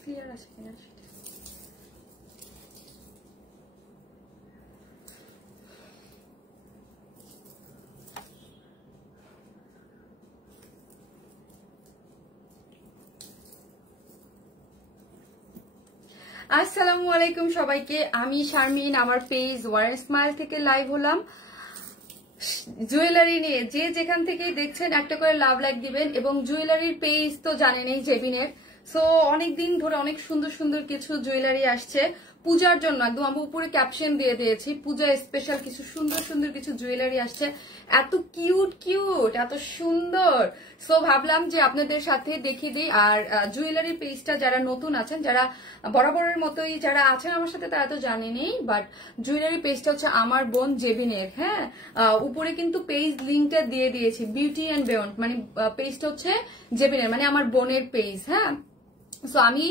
Clear আছে কিনা সেটা। আসসালামু আলাইকুম সবাইকে, আমি শারমিন, আমার পেজ ওয়ারেন স্মাইল থেকে লাইভ হলাম জুয়েলারি নিয়ে। যে যেখান থেকে দেখছেন একটা করে লাভ লাইক দিবেন, এবং জুয়েলারির পেজ তো জানেনই জেবিনের। সো অনেকদিন ধরে অনেক সুন্দর সুন্দর কিছু জুয়েলারি আসছে পূজার জন্য, একদম আমি উপরে ক্যাপশন দিয়ে দিয়েছি পূজা স্পেশাল কিছু সুন্দর সুন্দর কিছু জুয়েলারি আসছে, এত কিউট কিউট, এত সুন্দর। সো ভাবলাম যে আপনাদের সাথে দেখিয়ে দিই। আর জুয়েলারি পেজটা যারা নতুন আছেন, যারা বরাবরের মতোই যারা আছেন আমার সাথে তারা তো জানেনই, বাট জুয়েলারি পেজটা হচ্ছে আমার বোন জেবিনের। হ্যাঁ, উপরে কিন্তু পেজ লিঙ্কটা দিয়ে দিয়েছি, বিউটি অ্যান্ড বিয়ন্ড, মানে পেজটা হচ্ছে জেবিনের, মানে আমার বোনের পেজ। হ্যাঁ, সো আমি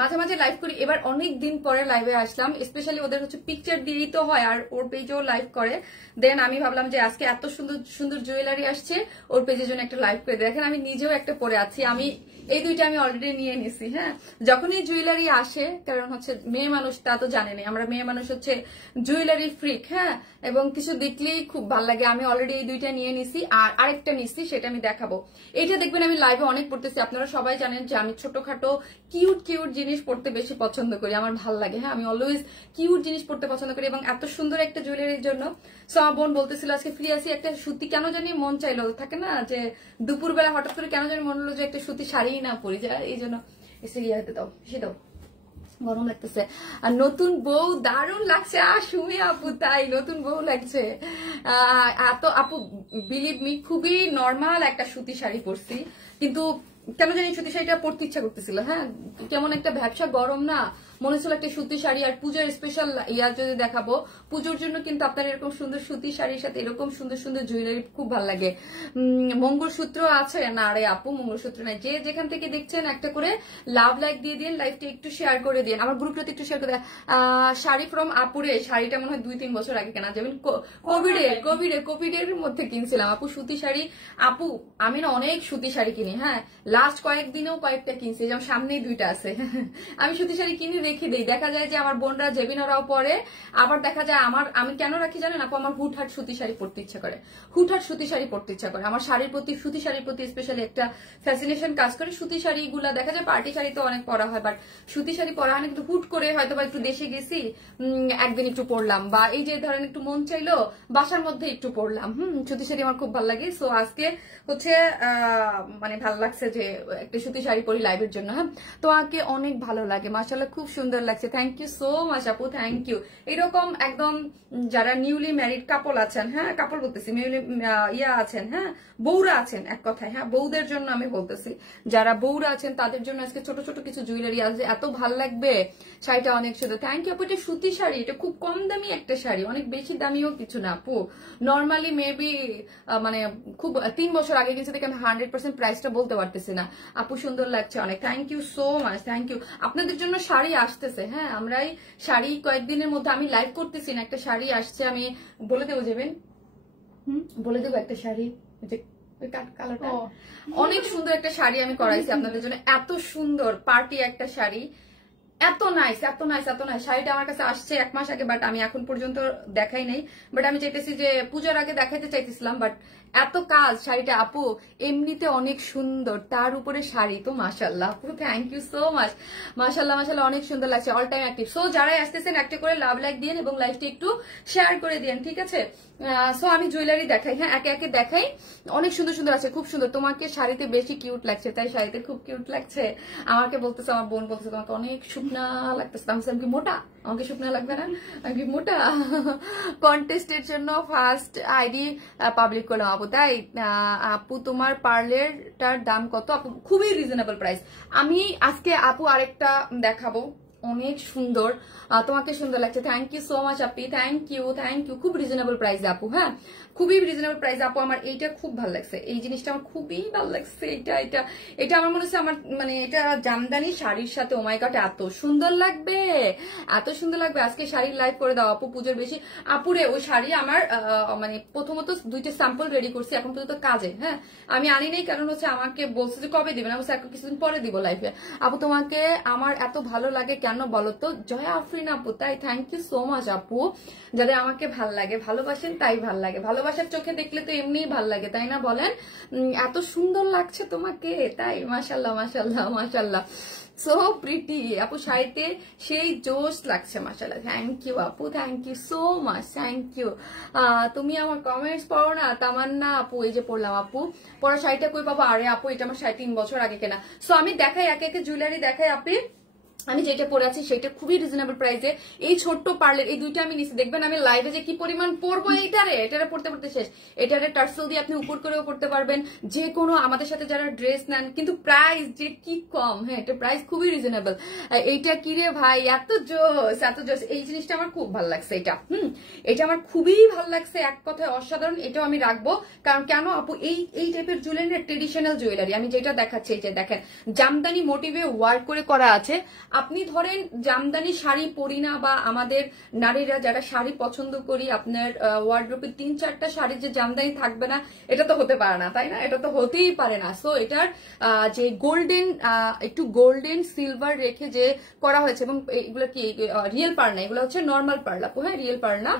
মাঝে মাঝে লাইভ করি, এবার অনেক দিন পরে লাইভে আসলাম, স্পেশালি ওদের হচ্ছে পিকচার দিয়েই তো হয়, আর ওর পেজেও লাইভ করে। দেন আমি ভাবলাম যে আজকে এত সুন্দর সুন্দর জুয়েলারি আসছে, ওর পেজের জন্য একটা লাইভ করে দেখেন। আমি নিজেও একটা পরে আছি, আমি এই দুইটা আমি অলরেডি নিয়ে নিছি। হ্যাঁ, যখনই জুয়েলারি আসে, কারণ হচ্ছে মেয়ে মানুষ তা তো জানেনি, আমরা মেয়ে মানুষ হচ্ছে জুয়েলারি ফ্রিক। হ্যাঁ, এবং কিছু দেখলেই খুব ভালো লাগে। আমি অলরেডি এই দুইটা নিয়ে নিছি, আর আরেকটা নিছি, সেটা আমি দেখাবো। এইটা দেখবেন আমি লাইভে অনেক পড়তেছি, আপনারা সবাই জানেন যে আমি ছোটখাটো কিউট কিউট জিনিস পড়তে বেশি পছন্দ করি, আমার ভালো লাগে। হ্যাঁ, আমি অলওয়েজ কিউট জিনিস পড়তে পছন্দ করি, এবং এত সুন্দর একটা জুয়েলারির জন্য। সো আমার বোন বলতেছিল আজকে ফ্রি আছি, একটা সুতি কেন জানি মন চাইলো, থাকে না যে দুপুরবেলা হঠাৎ করে কেন জানি মনে হলো যে একটা সুতি শাড়ি না পরি যায়, এই জন্য এসে ইয়ে দাও, সে দাও, গরম লাগতেছে। আর নতুন বউ দারুণ লাগছে, সুমি আপু তাই নতুন বউ লাগছে। এত আপু বিলিভ মি, খুবই নর্মাল একটা সুতি শাড়ি পরছি, কিন্তু কেন জানি সুতি শাড়িটা পরতে ইচ্ছা করতেছিল। হ্যাঁ, কেমন একটা ব্যবসা গরম না, মনে হচ্ছিল একটা সুতি শাড়ি। আর পূজার স্পেশাল ইয়ার যদি দেখাবো, পুজোর জন্য কিন্তু আপনার এরকম সুন্দর সুতি শাড়ির সাথে এরকম সুন্দর সুন্দর জুয়েলারি খুব ভালো লাগে। মঙ্গলসূত্র আছে না? আরে আপু মঙ্গলসূত্র নাই। যে যেখান থেকে দেখছেন একটা করে লাভ লাইক দিয়ে দিন, লাইভটা একটু শেয়ার করে দিন, আমার গ্রুপটাতে একটু শেয়ার করে দেন। শাড়ি ফ্রম আপুরে, শাড়িটা মনে হয় 2-3 বছর আগে কেনা, যেমন কোভিডের মধ্যে কিনছিলাম আপু সুতি শাড়ি। আপু আমি না অনেক সুতি শাড়ি কিনি। হ্যাঁ, লাস্ট কয়েকদিনেও কয়েকটা কিনছি, যেমন সামনেই দুইটা আছে। আমি সুতি শাড়ি কিনে রেখে দিই, দেখা যায় যে আমার বোনরা জেবিনারাও পরে, আবার দেখা যায় আমি কেন রাখি জানেন আপু, আমার হুটহাট সুতি শাড়ি পরতে ইচ্ছা করে, হুটহাট সুতি শাড়ি পরতে ইচ্ছা করে। আমার শাড়ির প্রতি, সুতি শাড়ির প্রতি স্পেশালি একটা ফ্যাসিনেশন কাজ করে। সুতি শাড়িগুলা দেখা যায় পার্টি শাড়ি তো অনেক পরা হয়, বাট সুতি শাড়ি পরা হয় না, কিন্তু হুট করে হয়তো বা একটু দেশে গেছি একদিন একটু পরলাম, বা এই যে ধরেন একটু মন চাইলো বাসার মধ্যে একটু পরলাম। সুতি শাড়ি আমার খুব ভালো লাগে। সো আজকে হচ্ছে মানে ভালো লাগছে যে একটা সুতি শাড়ি পরি লাইভের জন্য। হ্যাঁ, তোমাকে অনেক ভালো লাগে, মাশাআল্লাহ খুব সুন্দর লাগছে, থ্যাংক ইউ সো মাচ আপু, থ্যাংক ইউ। এরকম একদম যারা নিউলি ম্যারিড কাপল আছেন, হ্যাঁ কাপল বলতেছি, ইয়া আছেন, হ্যাঁ বউরা আছেন, এক কথায় হ্যাঁ বউদের জন্য আমি বলতেছি, যারা বউরা আছেন তাদের জন্য আজকে ছোট ছোট কিছু জুয়েলারি আছে, এত ভালো লাগবে। শাড়িটা অনেক সুন্দর, থ্যাংক ইউ আপু। এটা সুতি শাড়ি, এটা খুব কম দামি একটা শাড়ি, অনেক বেশি দামিও কিছু না আপু, নর্মালি মেবি মানে খুব 3 বছর আগে কিছু দেখে আমি 100% প্রাইসটা বলতে পারতেছি না। আপু সুন্দর লাগছে অনেক, thank you so much, thank you. আপনাদের জন্য শাড়ি আসতেছে। হ্যাঁ, আমরাই শাড়ি কয়েকদিনের মধ্যে, আমি লাইভ করতেছি না, একটা শাড়ি আসছে, আমি বলে দেবো যাবেন, বলে দেবো একটা শাড়ি, কালারটা অনেক সুন্দর একটা শাড়ি আমি করাইছি আপনাদের জন্য, এত সুন্দর পার্টি একটা শাড়ি, এত নাইস এত নাইস এত নাইস। শাড়িটা আমার কাছে আসছে 1 মাস আগে, বাট আমি এখন পর্যন্ত দেখাই নাই, বাট আমি চাইতেছি যে পূজার আগে দেখাইতে চাইতেছিলাম, বাট এত কাজ শাড়িটা আপু, এমনিতে অনেক সুন্দর, তার উপরে শাড়ি তো মাশাআল্লাহ আপু, থ্যাংক ইউ সো মাচ, মাশাআল্লাহ মাশাআল্লাহ অনেক সুন্দর লাগছে, অল টাইম অ্যাক্টিভ। সো যারাই আসতেছেন একটা করে লাভ লাইক দিন এবং লাইভটি একটু শেয়ার করে দিন, ঠিক আছে? সো আমি জুয়েলারি দেখাই, হ্যাঁ একে একে দেখাই, অনেক সুন্দর সুন্দর আছে, খুব সুন্দর। তোমাকে শাড়িতে বেশি কিউট লাগছে, তাই শাড়িতে খুব কিউট লাগছে। আমাকে বলতেছে, আমার বোন বলতেছে তোমাকে অনেক শুকনা লাগতেছে, আমি কি মোটা, আমাকে শুকনা লাগবে না, আমি কি মোটা। কন্টেস্টের জন্য ফার্স্ট আইডি পাবলিক করলাম আপু, তাই আপু তোমার পার্লারটার দাম কত? আপু খুবই রিজনেবল প্রাইস। আমি আজকে আপু আরেকটা দেখাবো, অনেক সুন্দর, তোমাকে সুন্দর লাগছে। Thank you so much Api, thank you. খুব রিজনেবল প্রাইস আপু, হ্যাঁ খুবই রিজনেবল প্রাইস আপু। আমার এইটা খুব ভালো লাগছে, এই জিনিসটা আমার খুবই ভালো লাগছে। এটা এটা এটা আমার মনে হচ্ছে আমার মানে এটা জামদানি শাড়ির সাথে, ও মাই গড এত সুন্দর লাগবে, এত সুন্দর লাগবে। আজকে শাড়ির লাইভ করে দাও আপু, পুজোর বেশি। আপুরে ওই শাড়ি আমার মানে প্রথমত 2টা স্যাম্পল রেডি করছি, এখন পর্যন্ত কাজে, হ্যাঁ আমি আনি নাই, কারণ হচ্ছে আমাকে বলছে যে কবে দিবেন, আমি এখন কিছুদিন পরে দিব লাইফে। আপু তোমাকে আমার এত ভালো লাগে কেন বলো তো? জয়া আফরিন আপু, তাই থ্যাংক ইউ সো মাচ আপু। যাদের আমাকে ভাল লাগে, ভালোবাসেন তাই ভাল লাগে, ভালোবাসার চোখে দেখলে তো এমনিই ভাল লাগে, তাই না বলেন? এত সুন্দর লাগছে তোমাকে, তাই মাশাল্লাহ মাশাল্লাহ মাশাল্লাহ, সো প্রিটি আপু, শাড়িতে সেই জোশ লাগছে মাশাল্লাহ। থ্যাংক ইউ আপু, thank you so much, thank you. তুমি আমার কমেন্টস পড়ো না তামান্না আপু? এই যে পড়লাম আপু, পড়া শাড়িটা কই পাবো? আরে আপু এটা আমার 3.5 বছর আগে কেনা। সো আমি দেখাই একে একে জুয়েলারি দেখাই আপনি। আমি যেটা পরে আছি সেটা খুবই রিজনেবল প্রাইসে, এই ছোট্ট পার্লের এই দুইটা আমি নিচ্ছি। দেখবেন আমি লাইভে যে কি পরিমাণ পরবো, এটারে পড়তে পড়তে শেষ। এটারে টার্সেল দিয়ে আপনি উপর করেও পড়তে পারবেন, যে কোনো আমাদের সাথে যারা ড্রেস নেন। কিন্তু প্রাইস যে কি কম, হ্যাঁ এটা প্রাইস খুবই রিজনেবল। এইটা কি রে ভাই, এত জোস এত জোস, এই জিনিসটা আমার খুব ভালো লাগছে। এটা এটা আমার খুবই ভালো লাগছে, এক কথায় অসাধারণ। এটাও আমি রাখবো, কারণ কেন আপু এই টাইপের জুয়েলারি, ট্রেডিশনাল জুয়েলারি আমি যেটা দেখাচ্ছি, এই যে দেখেন জামদানি মোটিভে ওয়ার্ক করে করা আছে। আপনি ধরেন জামদানি শাড়ি পরি না, বা আমাদের নারীরা যারা শাড়ি পছন্দ করি, আপনার ওয়ার্ড্রোপে 3-4টা শাড়ি যে জামদানি থাকবে না, এটা তো হতে পারে না, তাই না? এটা তো হতেই পারে না। সো এটার যে গোল্ডেন, একটু গোল্ডেন সিলভার রেখে যে করা হয়েছে, এবং এগুলো কি রিয়েল পার্ল না, এগুলো হচ্ছে নর্মাল পার্ল আপু, হ্যাঁ রিয়েল পার্ল না,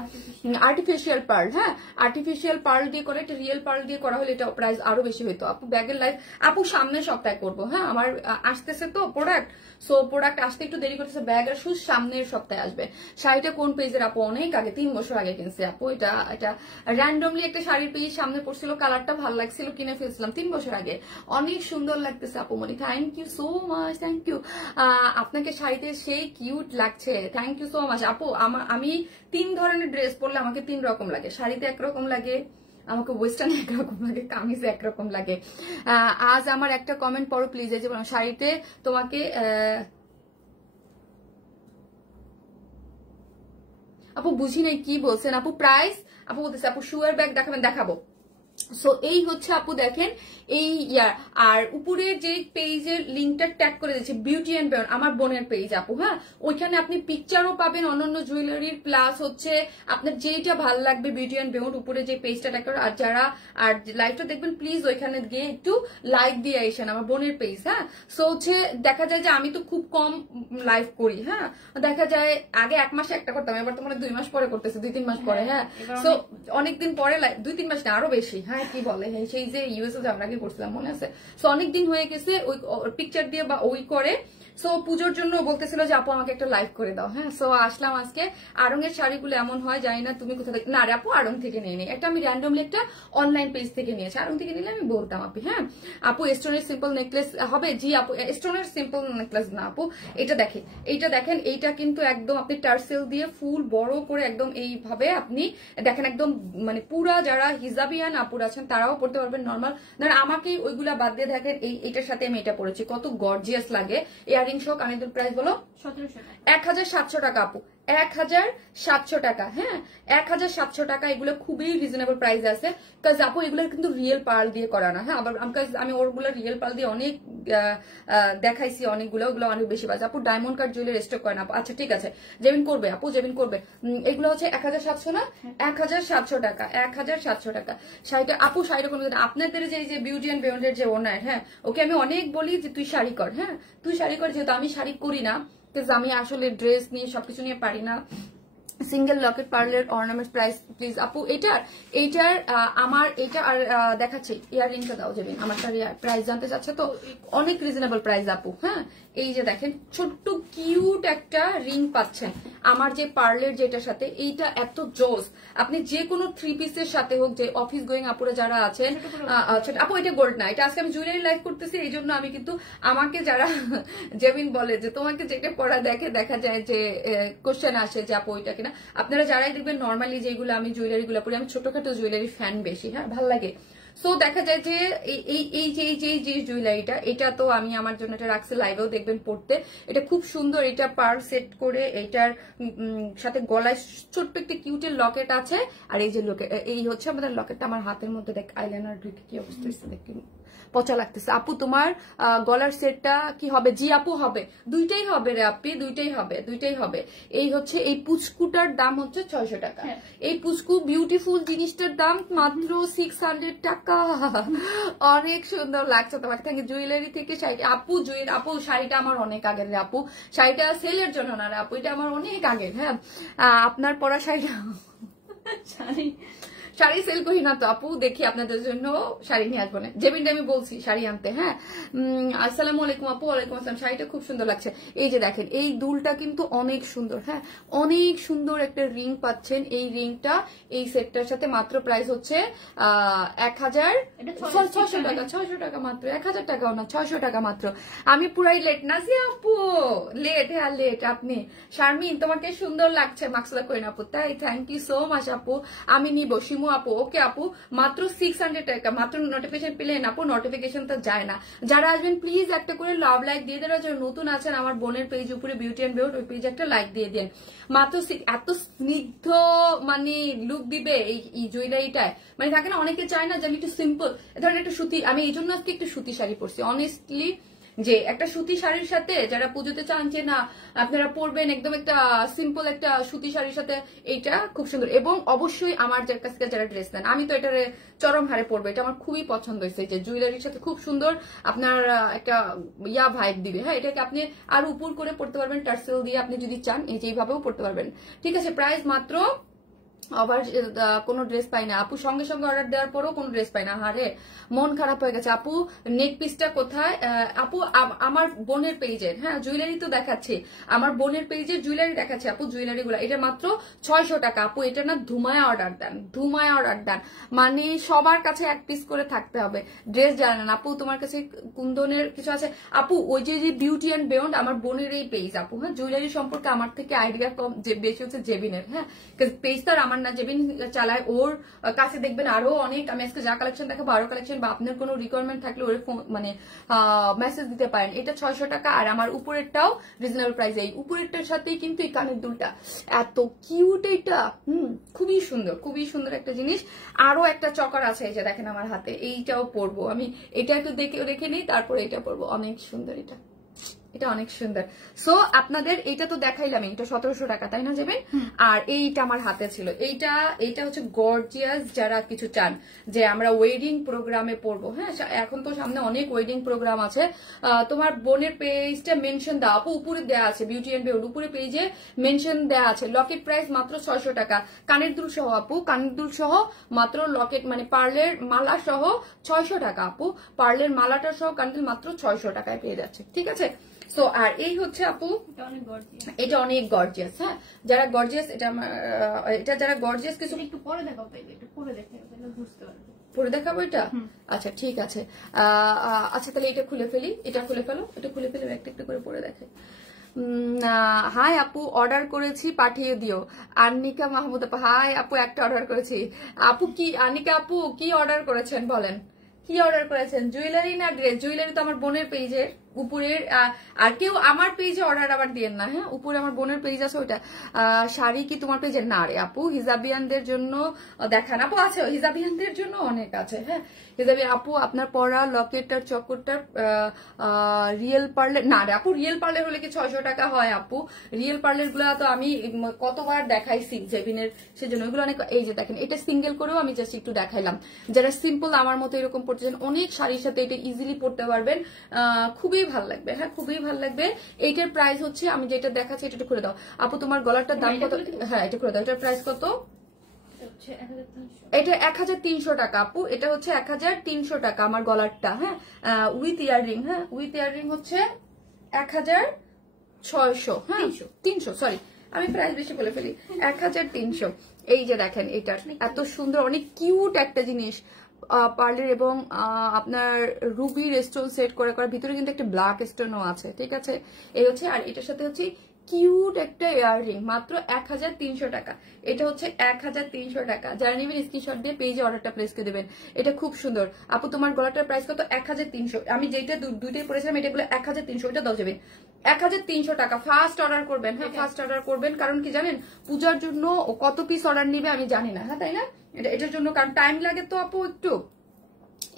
আর্টিফিশিয়াল পার্ল। হ্যাঁ আর্টিফিশিয়াল পার্ল দিয়ে করে, এটা রিয়েল পার্ল দিয়ে করা হলে এটা প্রাইস আরো বেশি হইতো আপু। ব্যাগের লাইফ আপু সামনের সপ্তাহে করবো, হ্যাঁ আমার আসতেছে তো প্রোডাক্ট, সো প্রোডাক্ট আসতে একটু দেরি করতেছে। ব্যাগ আর শুজ সামনের সপ্তাহে আসবে। শাড়িটা কোন পেজের আপু? অনেক আগে, 3 বছর আগে কিনছে আপু। এটা র্যান্ডমলি একটা শাড়ির পেজ সামনে পড়ছিল, কালারটা ভালো লাগছিল, কিনে ফেলছিলাম 3 বছর আগে। অনেক সুন্দর লাগতেছে আপু মনি, thank you so much, thank you. আপনাকে শাড়িতে সেই কিউট লাগছে, থ্যাংক ইউ সো মাচ আপু। আমি 3 ধরনের ড্রেস পরলে আমাকে 3 রকম লাগে। শাড়িতে একরকম লাগে, আমাকে ওয়েস্টার্ন একরকম লাগে, কামিজে একরকম লাগে। আজ আমার একটা কমেন্ট পড়ো প্লিজ। এই যে শাড়িতে তোমাকে আপু বুঝি নাই কি বলছেন আপু। প্রাইস আপু বলতেছে আপু শুয়ার ব্যাগ দেখাবেন, দেখাবো। সো এই হচ্ছে আপু দেখেন এই আর উপরের যে পেজের লিঙ্কটা ট্যাগ করে দিচ্ছে বিউটি এন্ড বিয়ন্ড, আমার বোনের পেজ আপু, হ্যাঁ ওইখানে আপনি পিকচারও পাবেন অন্যান্য জুয়েলারির, প্লাস হচ্ছে আপনার যেটা ভালো লাগবে বিউটি এন্ড বিয়ন্ড উপরে যে পেজটা ট্যাগ করে। আর যারা আর লাইভটা দেখবেন প্লিজ ওইখানে গিয়ে একটু লাইক দিয়ে আসেন, আমার বোনের পেজ। হ্যাঁ সো হচ্ছে দেখা যায় যে আমি তো খুব কম লাইভ করি, হ্যাঁ দেখা যায় আগে 1 মাসে একটা করতাম, এবার তো মানে 2 মাস পরে করতেছে, 2-3 মাস পরে। হ্যাঁ সো অনেকদিন পরে 2-3 মাস না আরো বেশি, হ্যাঁ কি বলে সেই যে ইউএসএ আমরা কি করছিলাম মনে আছে। সো অনেকদিন হয়ে গেছে ওই পিকচার দিয়ে বা ওই করে। সো পুজোর জন্য বলতেছিল যে আপু আমাকে একটা লাইভ করে দাও, হ্যাঁ সো আসলাম আজকে। আড়ং এর শাড়িগুলো এমন হয় জানি না তুমি কোথা থেকে, না রে আপু আড়ং থেকে নিয়ে নিই, একটা আমি র্যান্ডমলি একটা অনলাইন পেজ থেকে নিয়েছি, আড়ং থেকে নিলে আমি বলতাম আপু। হ্যাঁ আপু স্টোনের সিম্পল নেকলেস হবে? জি আপু স্টোনের সিম্পল নেকলেস না আপু, এটা দেখেন, এইটা কিন্তু একদম আপনি টার্সেল দিয়ে ফুল বড় করে একদম এইভাবে আপনি দেখেন, একদম মানে পুরা যারা হিজাবিয়ান আপুর আছেন তারাও পড়তে পারবেন। নর্মাল ধরেন আমাকেই ওইগুলা বাদ দিয়ে দেখেন এইটার সাথে আমি এটা পড়েছি, কত গর্জিয়াস লাগে। ইয়ারিং শো কানেদুল প্রাইস বলো 1700 টাকা আপু, 1700 টাকা। হ্যাঁ 1700 টাকা, এগুলো খুবই রিজনেবল প্রাইস আছে। কাজ আপু এগুলো কিন্তু রিয়েল পার্ল দিয়ে করা না, হ্যাঁ আবার আমি ওরগুলো রিয়েল পার্ল দিয়ে অনেক দেখাইছি, অনেকগুলো ওগুলো অনেক বেশি বাজে আপু। ডায়মন্ড কার্ড জুয়েলারি স্টক করে না আপু? আচ্ছা ঠিক আছে, জেবিন করবে আপু, জেবিন করবে। এগুলো হচ্ছে 1700 না, 1700 টাকা, 1700 টাকা শাড়িটা আপু। শাড়িটা কোনো আপনাদের যে বিউটি এন্ড বিয়ন্ডের যে ওনার, হ্যাঁ ওকে আমি অনেক বলি যে তুই শাড়ি কর, হ্যাঁ তুই শাড়ি কর, যেহেতু আমি শাড়ি করি না, আমি আসলে ড্রেস নিয়ে সবকিছু নিয়ে পারি না। সিঙ্গেল লকেট পার্লের অর্নামেন্ট প্রাইস প্লিজ আপু। এইটার আমার এটা আর দেখাচ্ছি, ইয়াররিংটা দাও যাবেন, আমার প্রাইস জানতে চাচ্ছে তো, অনেক রিজনেবল প্রাইস আপু। হ্যাঁ এই যে দেখেন ছোট্ট কিউট একটা রিং পাচ্ছেন আমার যে পার্লের যেটার সাথে, এইটা এত জোস। আপনি যে কোনো 3 পিসের সাথে হোক, যে অফিস গোয়িং আপুরা যারা আছেন, আপু এটা গোল্ড না, এটা আজকে আমি জুয়েলারি লাইভ করতেছি, এই জন্য আমি কিন্তু আমাকে যারা জেবিন বলে যে তোমাকে যেটা পড়া দেখা যায় যে কোশ্চেন আসে যে আপু ওইটা কিনা। আপনারা যারাই দেখবেন নর্মালি যেগুলো আমি জুয়েলারি গুলো পরি, আমি ছোটখাটো জুয়েলারি ফ্যান বেশি, হ্যাঁ ভাল লাগে। সো দেখা যায় যে এই জুয়েলারিটা, এটা তো আমি আমার জন্য এটা রাখছি, লাইভেও দেখবেন পড়তে। এটা খুব সুন্দর, এটা পার্ল সেট করে, এটার সাথে গলায় ছোট্ট একটা কিউটের লকেট আছে। আর এই যে লকেট, এই হচ্ছে আমাদের লকেটটা। আমার হাতের মধ্যে দেখ আইলাইনার ঢুকে কি অবস্থা হচ্ছে, দেখ পচা লাগতেছে। আপু তোমার গলার সেটটা কি হবে? জি আপু হবে, দুইটাই হবে রে আপি, দুইটাই হবে। এই হচ্ছে এই পুচকুটার দাম হচ্ছে 600 টাকা। এই পুচকু বিউটিফুল জিনিসটার দাম মাত্র 600 টাকা। অনেক সুন্দর লাগছে তোমাকে। Thank you. জুয়েলারি থেকে শাড়ি আপু, আপু শাড়িটা আমার অনেক আগের রে আপু, শাড়িটা সেলের জন্য না রে আপু, এটা আমার অনেক আগের। হ্যাঁ, আপনার পরা শাড়িটা শাড়ি সেল করি না তো আপু, দেখি আপনাদের জন্য শাড়ি নিয়ে আসবো না, যেদিনটা আমি বলছি শাড়ি আনতে। হ্যাঁ, আসসালামু আলাইকুম আপু। ওয়ালাইকুম আসসালাম। শাড়িটা খুব সুন্দর লাগছে। এই যে দেখেন, এই দুলটা কিন্তু অনেক সুন্দর। হ্যাঁ, অনেক সুন্দর একটা রিং পাচ্ছেন। এই রিংটা এই সেটটার সাথে মাত্র প্রাইস হচ্ছে 600 টাকা। 600 টাকা মাত্র, 1000 টাকাও না, 600 টাকা মাত্র। আমি পুরাই লেট না যে আপু, লেট। হ্যাঁ লেট। আপনি শারমিন, তোমাকে সুন্দর লাগছে মাকসুদা কইন আপু, তাই থ্যাংক ইউ সো মাচ আপু। আমি নিব শিমু আপু। ওকে আপু, মাত্র 600 টাকা মাত্র। নোটিফিকেশন পেলেন আপু? নোটিফিকেশন তো যায় না। যারা আসবেন প্লিজ একটা করে লাভ লাইক দিয়ে দেন। যারা নতুন আছেন আমার বোনের পেজ উপরে বিউটি অ্যান্ড বিউট, ওই পেজে একটা লাইক দিয়ে দেন। মাত্র এত স্নিগ্ধ মানে লুক দিবে এই জুয়েলারিটায়। মানে থাকে না, অনেকে চায় না যে আমি একটু সিম্পল, ধরেন একটু সুতি। আমি এই জন্য আজকে একটু সুতি শাড়ি পরছি অনেস্টলি, যে একটা সুতি শাড়ির সাথে যারা পুজোতে চান যে না আপনারা পরবেন একদম একটা সিম্পল একটা সুতি শাড়ির সাথে, এইটা খুব সুন্দর। এবং অবশ্যই আমার কাছ থেকে যারা ড্রেস নেন, আমি তো এটার চরম হারে পরবো, এটা আমার খুবই পছন্দ হয়েছে। যে জুয়েলারির সাথে খুব সুন্দর আপনার একটা ভাইব দিবে। হ্যাঁ, এটাকে আপনি আরো উপর করে পড়তে পারবেন টার্সেল দিয়ে, আপনি যদি চান এই যে এইভাবেও পড়তে পারবেন। ঠিক আছে, প্রাইস মাত্র। আবার কোনো ড্রেস পাই না আপু, সঙ্গে সঙ্গে অর্ডার দেওয়ার পরও কোনো ড্রেস পাই না। হারে মন খারাপ হয়ে গেছে আপু। নেক পিসটা কোথায় আপু? আমার বোনের পেজের। হ্যাঁ, জুয়েলারি তো দেখাচ্ছি, আমার বোনের পেজের জুয়েলারি দেখাচ্ছে আপু। জুয়েলারি গুলা এটা মাত্র 600 টাকা আপু। এটা না ধুমায়া অর্ডার দেন, ধুমায়া অর্ডার দেন, মানে সবার কাছে এক পিস করে থাকতে হবে। ড্রেস জানেন আপু? তোমার কাছে কুন্দনের কিছু আছে আপু? ওই যে বিউটি অ্যান্ড বিয়ন্ড আমার বোনের এই পেজ আপু। হ্যাঁ, জুয়েলারি সম্পর্কে আমার থেকে আইডিয়া কম, বেশি হচ্ছে জেবিনের। হ্যাঁ, পেজ তো আমার না, জেবিন চালায়, ওর কাছে দেখবেন আরো অনেক। আমি আজকে যা কালেকশন দেখাবো আরো কালেকশন, বা আপনার কোনো রিকোয়ারমেন্ট থাকলে ওর মানে মেসেজ দিতে পারেন। এটা 600 টাকা। আর আমার উপরেরটাও রিজনেবল প্রাইস। এই উপরেরটার সাথেই কিন্তু এই কানের দুলটা এত কিউট, এটা খুবই সুন্দর, খুবই সুন্দর একটা জিনিস। আরো একটা চকার আছে, এই যে দেখেন আমার হাতে, এইটাও পরবো আমি। এটা একটু দেখে নিই, তারপরে এটা পরবো। অনেক সুন্দর এটা, এটা অনেক সুন্দর। সো আপনাদের এইটা তো দেখাইলাম, এটা 1700 টাকা, তাই না যাবেন? আর এইটা আমার হাতে ছিল, এইটা হচ্ছে গর্জিয়াস। যারা কিছু চান যে আমরা ওয়েডিং প্রোগ্রামে পরবো, হ্যাঁ এখন তো সামনে অনেক ওয়েডিং প্রোগ্রাম আছে। তোমার বোনের পেজটা মেনশন দেওয়া আপু, উপরে দেওয়া আছে বিউটি অ্যান্ড বিউটি, উপরে পেজে মেনশন দেওয়া আছে। লকেট প্রাইস মাত্র 600 টাকা। কানের দুল সহ আপু, কানের দুল সহ মাত্র লকেট মানে পার্লের মালা সহ 600 টাকা আপু। পার্লের মালাটা সহ কানের দুল মাত্র 600 টাকায় পেয়ে যাচ্ছে। ঠিক আছে। সো আর এই হচ্ছে আপু, এটা অনেক গর্জিয়াস। হ্যাঁ, যারা গর্জিয়াস, এটা যারা গর্জিয়াস কিছু একটু পরে দেখাও, একটু পরে দেখে বুঝতে পারবে। পরে দেখাবো এটা? আচ্ছা ঠিক আছে। আচ্ছা তাহলে এটা খুলে ফেলি, এটা খুলে ফেলো, এটা খুলে ফেলে একটা একটা করে পরে দেখে। হাই আপু, অর্ডার করেছি পাঠিয়ে দিও। আনিকা মাহমুদ আপু, হাই আপু, একটা অর্ডার করেছি আপু। কি আনিকা আপু, কি অর্ডার করেছেন বলেন? কি অর্ডার করেছেন? জুয়েলারি না ড্রেস? জুয়েলারি তো আমার বোনের পেজের উপরের। আর কেউ আমার পেজে অর্ডার আবার দিয়েন না। হ্যাঁ, উপরে আমার বোনের পেজ আছে ওইটা। শাড়ি কি তোমার পেজের? না রে আপু, হিজাবিয়ানদের জন্য দেখান আপু। আছে হিজাবিয়ানদের জন্য অনেক আছে। হ্যাঁ, হিজাবি আপু আপনার পরা লকেটটার চক্করটার রিয়েল পার্লার না রে আপু, রিয়েল পার্লার হলে কি 600 টাকা হয় আপু? রিয়েল পার্লার গুলা তো আমি কতবার দেখাইছি জেবিনের, সেজন্য ওইগুলো অনেক। এই যে দেখেন, এটা সিঙ্গেল করেও আমি জাস্ট একটু দেখাইলাম। যারা সিম্পল আমার মতো এরকম পড়তে চান, অনেক শাড়ির সাথে এটা ইজিলি পড়তে পারবেন, খুবই ভালো লাগবে। হ্যাঁ, খুবই ভালো লাগবে। এইটার প্রাইস হচ্ছে, আমি যেটা দেখাচ্ছি এটা খুলে দাও আপু। তোমার গলাটার দাম কত? হ্যাঁ, এটা খুলে দাও। এটার প্রাইস কত? এটা 1300 টাকা আপু। এটা হচ্ছে 1300 টাকা আমার গলারটা। হ্যাঁ, উইথ ইয়াররিং। হ্যাঁ, উইথ ইয়াররিং হচ্ছে 1600। হ্যাঁ, 300, সরি আমি প্রাইস বেশি বলে ফেলি, 1300। এই যে দেখেন, এটা এত সুন্দর, অনেক কিউট একটা জিনিস। পার্লের এবং আপনার রুবির স্টোন সেট করে করা, ভিতরে কিন্তু একটা ব্ল্যাক স্টোনও আছে। ঠিক আছে, এই হচ্ছে। আর এটার সাথে হচ্ছে কিউট একটা ইয়াররিং, মাত্র 1300 টাকা। এটা হচ্ছে 1300 টাকা। যারা নেবেন স্ক্রিনশট দিয়ে পেজে অর্ডারটা প্লেস করে দেবেন। এটা খুব সুন্দর। আপু তোমার গলাটার প্রাইস কত? 1300। আমি যেটা দুইটাই পরেছিলাম এটাগুলো 1300, এটা দাও যাবেন 1300 টাকা। ফার্স্ট অর্ডার করবেন, হ্যাঁ ফার্স্ট অর্ডার করবেন। কারণ কি জানেন, পূজার জন্য কত পিস অর্ডার নিবে আমি জানি না, হ্যাঁ তাই না? এটার জন্য কারণ টাইম লাগে তো আপু একটু।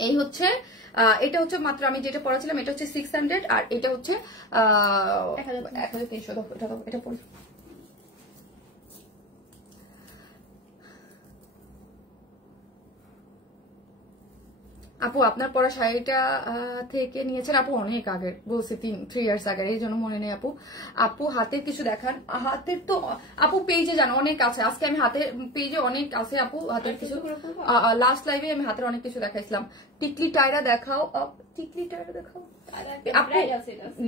এই হচ্ছে এটা হচ্ছে মাত্র আমি যেটা পড়াছিলাম এটা হচ্ছে 600, আর এটা হচ্ছে 1300। এটা পড়ে আপু আপনার পড়া শাড়িটা থেকে নিয়েছেন আপু অনেক আগের, বলছি 3 ইয়ার্স আগের, এই জন্য মনে নেই আপু। আপু হাতের কিছু দেখান। হাতের তো আপু পেজে জানো অনেক আছে, আজকে আমি হাতের পেজে অনেক আছে আপু হাতের কিছু। লাস্ট লাইভে আমি হাতের অনেক কিছু দেখাইছিলাম। টিকলি টায়রা দেখাও, টিকলি টায়রা দেখাও।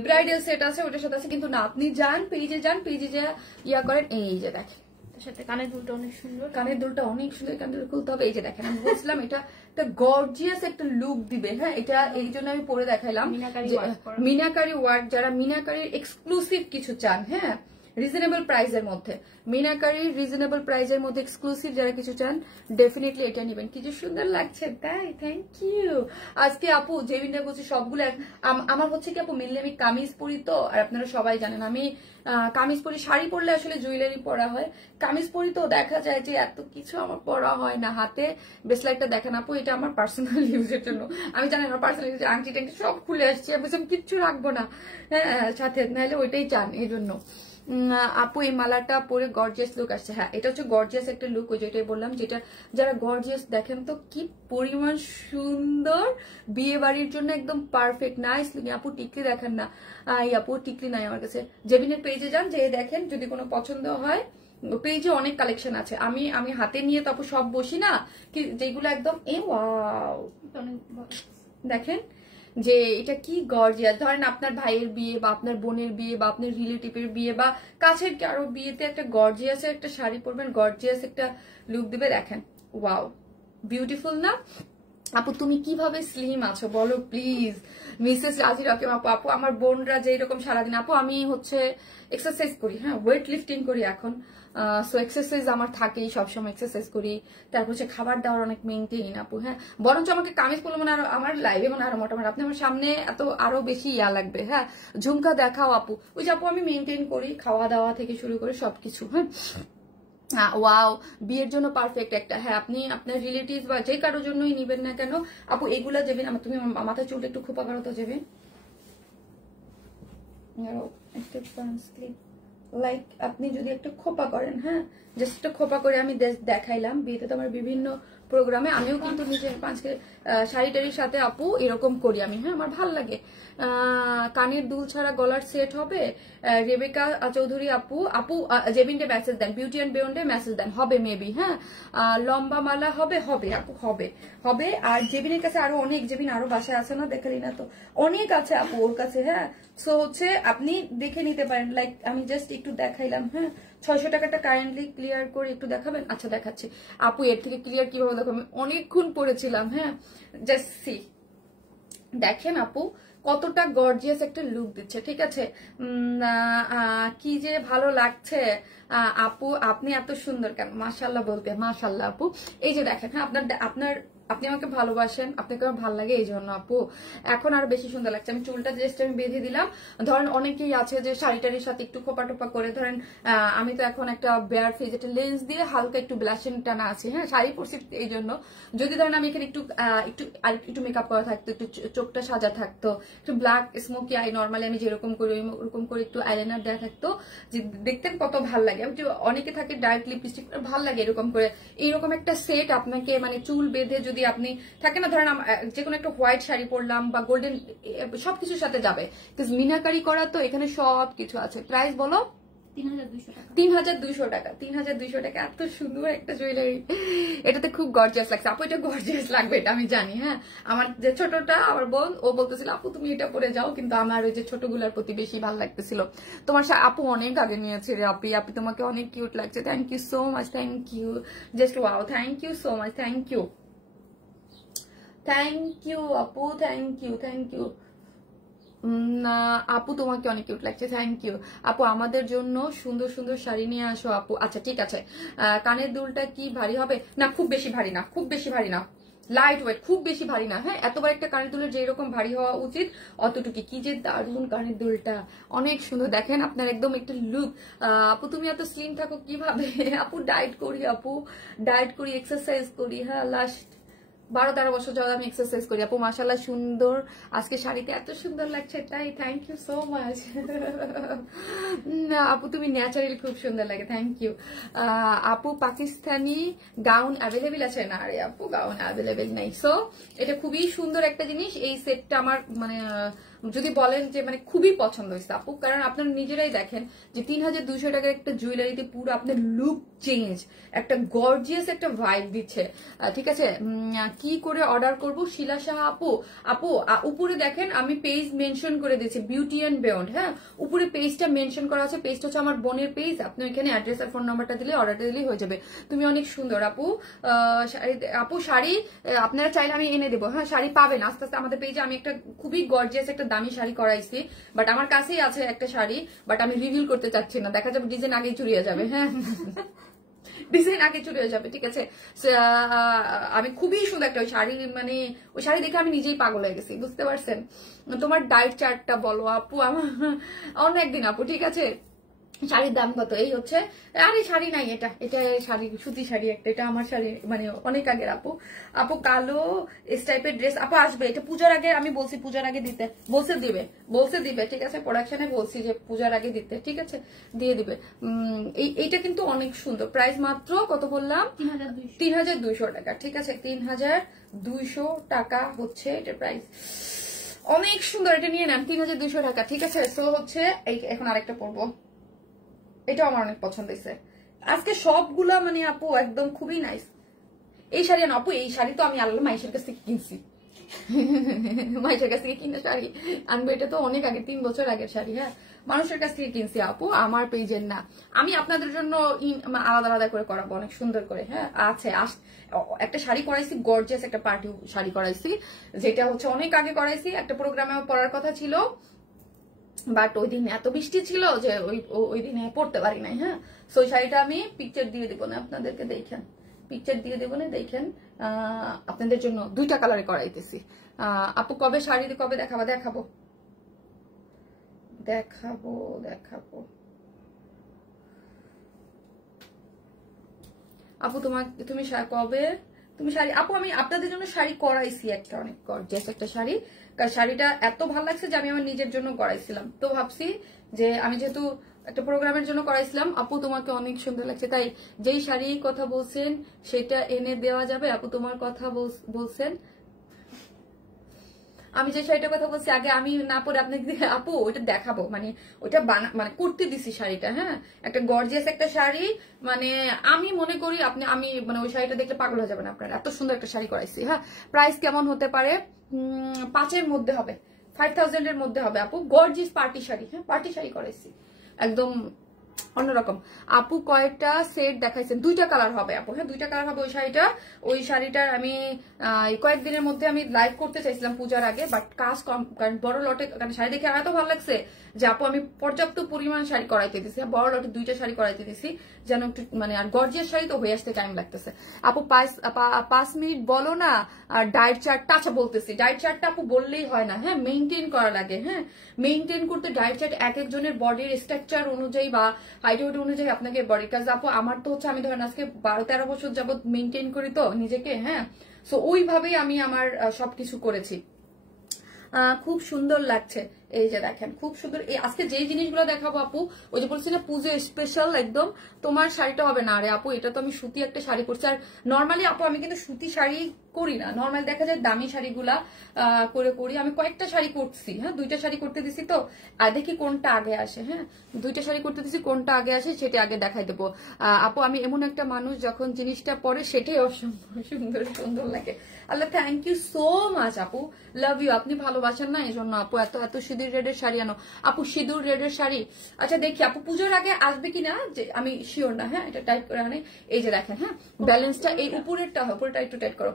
ব্রাইডাল সেট আছে, ওটার সাথে আছে কিন্তু না, আপনি যান পেজে যে ইয়া করেন। এই যে দেখেন সাথে কানের দুলটা অনেক সুন্দর, কানের দুলটা অনেক সুন্দর, কানের দুল খুলতে হবে। এই যে দেখেন আমি বলছিলাম এটা একটা গর্জিয়াস একটা লুক দিবে, হ্যাঁ এটা এই জন্য আমি পরে দেখাইলাম। মিনাকারি ওয়ার্ক, যারা মিনাকারির এক্সক্লুসিভ কিছু চান, হ্যাঁ রিজনেবল প্রাইসের মধ্যে, মিনাকারির রিজনেবল প্রাইসের মধ্যে এক্সক্লুসিভ যারা কিছু চান ডেফিনেটলি এটা নেবেন। কি যে সুন্দর লাগছে, তাই থ্যাংক ইউ। আজকে আপু যে বিনটা করছি সবগুলো আমার হচ্ছে কি আপু মেনলি আমি কামিজ পরি তো, আর আপনারা সবাই জানেন আমি কামিজ পরি। শাড়ি পরলে আসলে জুয়েলারি পরা হয়, কামিজ পরি তো দেখা যায় যে এত কিছু আমার পরা হয় না। হাতে ব্রেসলেটটা দেখেন আপু, এটা আমার পার্সোনাল ইউজের জন্য। আমি জানি আমার পার্সোনাল ইউজ, আংটি টাংটি সব খুলে আসছি, আমি কিচ্ছু রাখবো না হ্যাঁ সাথে, নাহলে ওইটাই চান এই জন্য। আপু এই মালাটা পরে গর্জিয়াস লুক আসছে। হ্যাঁ এটা হচ্ছে গর্জিয়াস একটা লুক, ওই যেটাই বললাম, যেটা যারা গর্জিয়াস দেখেন তো কি পরিমাণ সুন্দর, বিয়ে বাড়ির জন্য একদম পারফেক্ট নাইস লুকিং। আপু টিকলি দেখেন না, এই আপু টিকলি নাই আমার কাছে। জেবিনের পেজে যান, যে দেখেন যদি কোনো পছন্দ হয়, পেজে অনেক কালেকশন আছে। আমি হাতে নিয়ে তো আপু সব বসি না, কি যেগুলো একদম ওয়াও দেখেন যে এটা কি গর্জিয়াস। ধরেন আপনার ভাইয়ের বিয়ে বা আপনার বোনের বিয়ে বা আপনার রিলেটিভের বিয়ে বা কাছের কারো বিয়েতে একটা গর্জিয়াস একটা শাড়ি পরবেন, গর্জিয়াস একটা লুক দিবে। দেখেন ওয়াও বিউটিফুল না আপু? তুমি কিভাবে স্লিম আছো বলো প্লিজ। মিসেস রাজি রকেম আপু, আপু আমার বোনরা যেই রকম সারাদিন, আপু আমি হচ্ছে এক্সারসাইজ করি, হ্যাঁ ওয়েট লিফটিং করি এখন, সো এক্সারসাইজ আমার থাকেই, সবসময় এক্সারসাইজ করি। তারপর হচ্ছে খাবার দাবার অনেক মেনটেন আপু, হ্যাঁ বরঞ্চ আমাকে কামিজ পরলে মানে আরো আমার লাইভে মানে আরো মোটামুটি আপনি আমার সামনে এত আরো বেশি ইয়া লাগবে। হ্যাঁ ঝুমকা দেখাও আপু, ওই যে আপু আমি মেনটেন করি খাওয়া দাওয়া থেকে শুরু করে সবকিছু। হ্যাঁ ওয়াও বিয়ের জন্য পারফেক্ট একটা, হ্যাঁ আপনি আপনার রিলেটিভ বা যে কারোর জন্যই নিবেন না কেন আপু এগুলা যাবেন। তুমি মাথায় চুলটা একটু খোপা করো তো যাবেন, লাইক আপনি যদি একটা খোপা করেন, হ্যাঁ জাস্ট একটা খোপা করে আমি দেখাইলাম। বিয়েতে তো আমার বিভিন্ন প্রোগ্রামে আমিও কিন্তু নিজের 5 শাড়ি টাড়ির সাথে আপু এরকম করি আমি, হ্যাঁ আমার ভাল লাগে। কানের দুল ছাড়া গলার সেট হবে? রেবেকা চৌধুরী আপু, আপু জেবিনডে মেসেজ দেন, বিউটি অ্যান্ড বিয়ন্ডে মেসেজ দেন, হবে মেবি। হ্যাঁ লম্বা মালা হবে, হবে আপু হবে হবে। আর জেবিনের কাছে আরো অনেক, জেবিন আরো বাসায় আছে না দেখালি না তো, অনেক আছে আপু ওর কাছে। হ্যাঁ সো হচ্ছে আপনি দেখে নিতে পারেন, লাইক আমি জাস্ট একটু দেখাইলাম। হ্যাঁ 600 টাকাটা কাইন্ডলি ক্লিয়ার করে একটু দেখাবেন? আচ্ছা দেখাচ্ছি আপু। এর থেকে ক্লিয়ার কিভাবে দেখো, আমি অনেকক্ষণ পড়েছিলাম। হ্যাঁ জাস্ট সি দেখেন আপু কতটা গর্জিয়াস একটা লুক দিচ্ছে, ঠিক আছে? কি যে ভালো লাগছে আপু, আপনি এত সুন্দর কেন, মাশাল্লাহ বলতে মাশাল্লাহ আপু। এই যে দেখেন, হ্যাঁ আপনি আমাকে ভালোবাসেন, আপনাকে আমার ভালো লাগে এই জন্য আপু এখন আরো বেশি সুন্দর লাগছে। আমি চুলটা জাস্ট আমি বেঁধে দিলাম। ধরেন অনেকেই আছে যে শাড়িটারির সাথে একটু খোপা টোপা করে, ধরেন আমি তো এখন একটা বেয়ার ফেজ একটা লেন্স দিয়ে হালকা একটু ব্লাশিং টানা আছি, হ্যাঁ শাড়ি পরছি এই জন্য। যদি ধরেন আমি এখানে একটু মেকআপ করা থাকতো, একটু চোখটা সাজা থাকতো, একটু ব্ল্যাক স্মোকি আই নর্মালি আমি যেরকম করি ওরকম করে একটু আইলাইনার দেওয়া থাকতো, যে দেখতেন কত ভাল লাগে। অনেকে থাকে ডার্ক লিপস্টিক ভাল লাগে এরকম করে। এইরকম একটা সেট আপনাকে মানে চুল বেঁধে যদি আপনি থাকে না, ধরেন যে কোনো একটা হোয়াইট শাড়ি পরলাম বা গোল্ডেন, সবকিছুর সাথে যাবে। মিনাকারি করা তো এখানে সবকিছু আছে। প্রাইস বলো? 3200 টাকা। 3200 টাকা, এত সুন্দর একটা জুয়েলারি। এটাতে খুব গর্জিয়াস লাগছে আপু, এটা গর্জিয়াস লাগবে এটা আমি জানি। হ্যাঁ আমার যে ছোটটা আমার বোন ও বলতেছিল আপু তুমি এটা পরে যাও, কিন্তু আমার ওই যে ছোটগুলার প্রতি বেশি ভালো লাগতেছিল। তোমার আপু অনেক আগে নিয়েছে রে আপি, আপি তোমাকে অনেক কিউট লাগছে। Thank you so much, thank you, just wow, thank you so much, thank you, thank you আপু, থ্যাংক ইউ, থ্যাংক ইউ। আপু তোমাকে অনেক কিউট লাগছে, থ্যাংক ইউ আপু। আমাদের জন্য সুন্দর সুন্দর শাড়ি নিয়ে আসো আপু। আচ্ছা ঠিক আছে। কানের দুলটা কি ভারী হবে? না, খুব বেশি ভারী না, খুব বেশি ভারী না, লাইট ওয়েট, খুব বেশি ভারী না। হ্যাঁ, এতবার একটা কানের দুলের যেরকম ভারী হওয়া উচিত অতটুকু। কি যে দারুণ কানের দুলটা, অনেক সুন্দর। দেখেন আপনার একদম একটা লুক। আপু তুমি এত স্লিম থাকো কিভাবে? আপু ডায়েট করি, আপু ডায়েট করি, এক্সারসাইজ করি। হ্যাঁ, লাস্ট 12-13 বছর যাওয়া আমি এক্সারসাইজ করি আপু। মাশাআল্লাহ সুন্দর, আজকে শাড়িতে এত সুন্দর লাগছে, তাই থ্যাংক ইউ সো মাচ। আপু তুমি ন্যাচারালি খুব সুন্দর লাগে, থ্যাংক ইউ আপু। পাকিস্তানি গাউন অ্যাভেলেবেল আছে? না রে আপু, গাউন অ্যাভেলেবেল নেই। সো এটা খুবই সুন্দর একটা জিনিস। এই সেটটা আমার মানে যদি বলেন যে মানে খুবই পছন্দ হয়েছে আপু, কারণ আপনারা নিজেরাই দেখেন যে 3200 টাকার একটা জুয়েলারিতে পুরো আপনার লুক চেঞ্জ, একটা গর্জিয়াস একটা ভাইব দিচ্ছে। ঠিক আছে, কি করে অর্ডার করব? শিলা শাহ আপু। আপু উপরে দেখেন আমি পেজ মেনশন করে দিয়েছি, বিউটি অ্যান্ড বিয়ন্ড। হ্যাঁ, উপরে পেজটা মেনশন করা আছে, পেজটা হচ্ছে আমার বোনের পেজ। আপনি ওইখানে অ্যাড্রেস আর ফোন নাম্বারটা দিলে অর্ডারটা দিলেই হয়ে যাবে। তুমি অনেক সুন্দর আপু। আপু শাড়ি আপনারা চাইলে আমি এনে দেবো। হ্যাঁ, শাড়ি পাবেন আস্তে আস্তে আমাদের পেজে। আমি একটা খুবই গর্জিয়াস একটা দামি শাড়ি করাইছি, বাট আমার কাছেই আছে একটা শাড়ি, বাট আমি রিভিল করতে চাচ্ছি না, দেখা যাবে ডিজাইন আগেই চুরিয়ে যাবে। হ্যাঁ, ডিজাইন আগে চলে যাবে। ঠিক আছে, আমি খুবই সুন্দর একটা ওই শাড়ি, মানে ওই শাড়ি দেখে আমি নিজেই পাগল হয়ে গেছি, বুঝতে পারছেন? তোমার ডায়েট চার্টটা বলো আপু। আমার অনেকদিন আপু। ঠিক আছে, শাড়ির দাম কত? এই হচ্ছে, আরে শাড়ি নাই, এটা এটা শাড়ি, সুতি শাড়ি একটা, এটা আমার শাড়ি, মানে অনেক আগের আপু। আপু কালো এই টাইপের ড্রেস আপু আসবে, এটা পূজার আগে আমি বলছি, পূজার আগে দিতে বলছে দিবে। ঠিক আছে, প্রোডাকশনে বলছি যে পূজার আগে দিতে, ঠিক আছে, দিয়ে দিবে। এইটা কিন্তু অনেক সুন্দর। প্রাইস মাত্র কত বললাম? 3200 টাকা। ঠিক আছে, 3200 টাকা হচ্ছে এটার প্রাইস। অনেক সুন্দর, এটা নিয়ে নেন, 3200 টাকা। ঠিক আছে, সো হচ্ছে এখন আরেকটা পরবো, এটা আমার অনেক পছন্দ হয়েছে আজকে সবগুলা, মানে আপু একদম খুবই নাইস। এই শাড়ি না আপু, এই শাড়ি তো আমি আল্লাহ মাইশের কাছ থেকে কিনছি। মাইশের কাছ থেকে কিনে শাড়ি আনবো, এটা তো অনেক আগে, 3 বছর আগের শাড়ি। হ্যাঁ, মানুষের কাছ থেকে কিনছি আপু, আমার পেজের না। আমি আপনাদের জন্য আলাদা আলাদা করে করাবো, অনেক সুন্দর করে। হ্যাঁ, আছে একটা শাড়ি করাইছি, গর্জিয়াস একটা পার্টি শাড়ি করাইছি, যেটা হচ্ছে অনেক আগে করাইছি, একটা প্রোগ্রামে পরার কথা ছিল, বাট ওই দিন এত বৃষ্টি ছিল যে ওই দিনে পড়তে পারি নাই। হ্যাঁ, সো শাড়িটা আমি পিকচার দিয়ে দেবো না আপনাদেরকে, দেখেন পিকচার দিয়ে দেবো না, দেখেন আপনাদের জন্য 2টা কালারে করাইতেছি। আপু কবে শাড়ি কবে দেখাবো? দেখাবো আপু। তুমি কবে তুমি শাড়ি? আপু আমি আপনাদের জন্য শাড়ি করাইছি একটা, অনেক গর্জিয়াস একটা শাড়ি। কারণ শাড়িটা এত ভালো লাগছে যে আমি আমার নিজের জন্য করাইছিলাম, তো ভাবছি যে আমি যেহেতু একটা প্রোগ্রামের জন্য করাইছিলাম, আপু তোমাকে অনেক সুন্দর লাগছে, তাই যেই শাড়ি কথা বলছেন সেটা এনে দেওয়া যাবে। আপু তোমার কথা বলছেন, আমি যে শাড়িটার কথা বলছি আগে আমি না পরে আপনাকে আপু ওইটা দেখাবো, মানে ওইটা মানে করতে দিছি শাড়িটা। হ্যাঁ, একটা গর্জিয়াস একটা শাড়ি, মানে আমি মনে করি আমি মানে ওই শাড়িটা দেখলে পাগল হয়ে যাবেন আপনারা, এত সুন্দর একটা শাড়ি করাইছি। হ্যাঁ, প্রাইস কেমন হতে পারে? 5-এর মধ্যে হবে, 5000 এর মধ্যে হবে আপু। Gorgeous party sari. হ্যাঁ, পার্টি শাড়ি করাইছি একদম অন্যরকম। আপু কয়েকটা সেট দেখাইছেন, 2টা কালার হবে আপু। হ্যাঁ, 2টা কালার হবে ওই শাড়িটার আমি কয়েকদিনের মধ্যে আমি লাইভ করতে চাইছিলাম পূজার আগে, বাট কাজ কম, কারণ বড় লটে, কারণ শাড়ি দেখে এত ভালো লাগছে যে আপু আমি পর্যাপ্ত পরিমাণ শাড়ি করাইতে দিছি, বড় লটে 2টা শাড়ি করাইতে দিছি, যেন একটু মানে, আর গর্জিয়াস শাড়ি তো হয়ে আসতে টাইম লাগতেছে। আপু 5 মিনিট বলো না, আর ডায়েট চার্টটা, আচ্ছা বলতেছি, ডায়েট চার্টটা আপু বললেই হয় না। হ্যাঁ, মেইনটেইন করা লাগে। হ্যাঁ, মেইনটেইন করতে ডায়েট চার্ট এক একজনের বডির স্ট্রাকচার অনুযায়ী বা হাইট অনুযায়ী আপনাকে বডির কাজ। আপু আমার তো হচ্ছে, আমি ধরেন আজকে 12-13 বছর যাবত মেইনটেইন করি তো নিজেকে। হ্যাঁ, সো ওইভাবেই আমি আমার সবকিছু করেছি। খুব সুন্দর লাগছে, এই যে দেখেন খুব সুন্দর। এই আজকে যেই জিনিসগুলো দেখাবো আপু, ওই যে বলছি না পুজো স্পেশাল একদম, তোমার শাড়িটা হবে না রে আপু, এটা তো আমি সুতি একটা শাড়ি করছি। আর নর্মালি আপু আমি কিন্তু সুতি শাড়ি করি না, নর্মাল দেখা যায় দামি শাড়িগুলা করি। আমি কয়েকটা শাড়ি করছি। হ্যাঁ, 2টা শাড়ি করতে দিছি, তো আর দেখি কোনটা আগে আসে। হ্যাঁ, 2টা শাড়ি করতে দিছি, কোনটা আগে আসে সেটা আগে দেখাই দেবো। আপু আমি এমন একটা মানুষ, যখন জিনিসটা পরে সেটাই অসম্ভব সুন্দর লাগে। আল্লাহ থ্যাংক ইউ সো মাচ আপু, লাভ ইউ। আপনি ভালোবাসেন না, এই জন্য আপু এত এত সিঁদুর রেডের শাড়ি আনো। আপু সিঁদুর রেডের শাড়ি, আচ্ছা দেখি আপু পুজোর আগে আসবে কিনা, যে আমি শিওর না। হ্যাঁ এটা টাইট করে আনে, এই যে দেখেন। হ্যাঁ ব্যালেন্সটা এই উপরেরটা হয়, উপরেরটা একটু টাইট করো।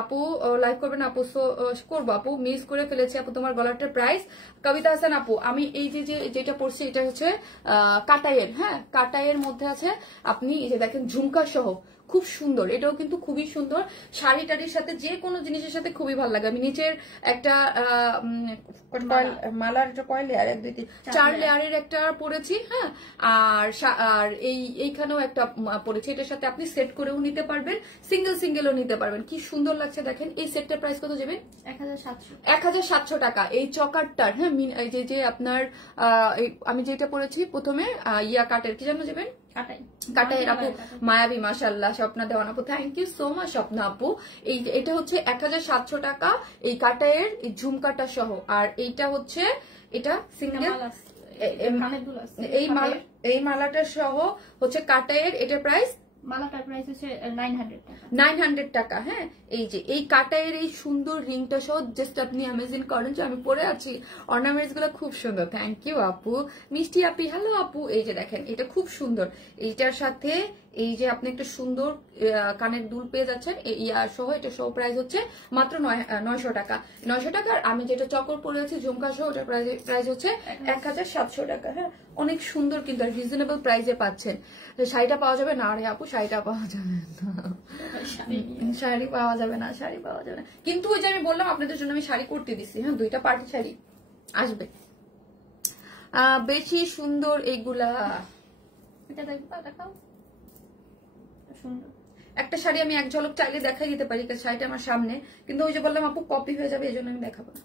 আপু লাইভ করবেন আপু, সো করবো আপু, মিস করে ফেলেছি আপু তোমার গলাটার প্রাইস। কবিতা হাসান আপু, আমি এই যে যেটা পড়ছি এটা হচ্ছে কাটাইয়ের। হ্যাঁ কাটাইয়ের মধ্যে আছে, আপনি এই যে দেখেন ঝুমকা সহ, খুব সুন্দর। এটাও কিন্তু খুবই সুন্দর, শাড়ি টাড়ির সাথে যে কোনো জিনিসের সাথে খুবই ভালো লাগে। আমি নিচের একটা মালার কয় লেয়ার, 1 2 3 4 লেয়ারের একটা পরেছি। হ্যাঁ আর এইখানেও একটা পরেছি, এটার সাথে আপনি সেট করেও নিতে পারবেন, সিঙ্গেলও নিতে পারবেন। কি সুন্দর লাগছে দেখেন। এই সেটটার প্রাইস কত যাবেন? 1700 টাকা। এই চকারটার, হ্যাঁ এই যে আপনার আমি যেটা পরেছি প্রথমে ইয়া কাটের, কি জানো যাবেন কাটাইয়ের আপু, মায়াবী মাশাআল্লাহ স্বপ্না দেওয়ান আপু, thank you so much Swapna আপু। এটা হচ্ছে 1700 টাকা এই কাটাইয়ের ঝুমকাটা সহ। আর এইটা হচ্ছে এটা সিঙ্গেল, এই মালাটা সহ হচ্ছে কাটাইয়ের। এটার প্রাইস, মালাটার প্রাইস হচ্ছে 900 টাকা। হ্যাঁ এই যে এই কাটাইয়ের এই সুন্দর রিংটা সহ জাস্ট আপনি অ্যামেজিং করেন যে আমি পরে আছি, অর্নামেন্টস গুলো খুব সুন্দর। থ্যাংক ইউ আপু। মিষ্টি আপি হ্যালো আপু, এই যে দেখেন এটা খুব সুন্দর। এইটার সাথে এই যে আপনি একটা সুন্দর কানের দুল পেয়ে যাচ্ছেন ইয়ার সহ। এটা সহ প্রাইস হচ্ছে মাত্র 900 টাকা। 900 টাকা। আর আমি যেটা চকর পরে আছি ঝুমকা সহ, ওটার প্রাইস হচ্ছে 1700 টাকা। হ্যাঁ অনেক সুন্দর কিন্তু, রিজনেবল প্রাইসে পাচ্ছেন। শাড়িটা পাওয়া যাবে না? আরে আপু শাড়িটা পাওয়া যাবে না, শাড়ি পাওয়া যাবে না, শাড়ি পাওয়া যাবে না। কিন্তু ওই যে আমি বললাম আপনাদের জন্য আমি শাড়ি করতে দিচ্ছি। হ্যাঁ 2টা পার্টি শাড়ি আসবে। বেশি সুন্দর এইগুলা। এটা দেখাও, সুন্দর একটা শাড়ি আমি এক ঝলক চাইলে দেখাই দিতে পারি, শাড়িটা আমার সামনে, কিন্তু ওই যে বললাম আপু কপি হয়ে যাবে, এই জন্য আমি দেখাবো না।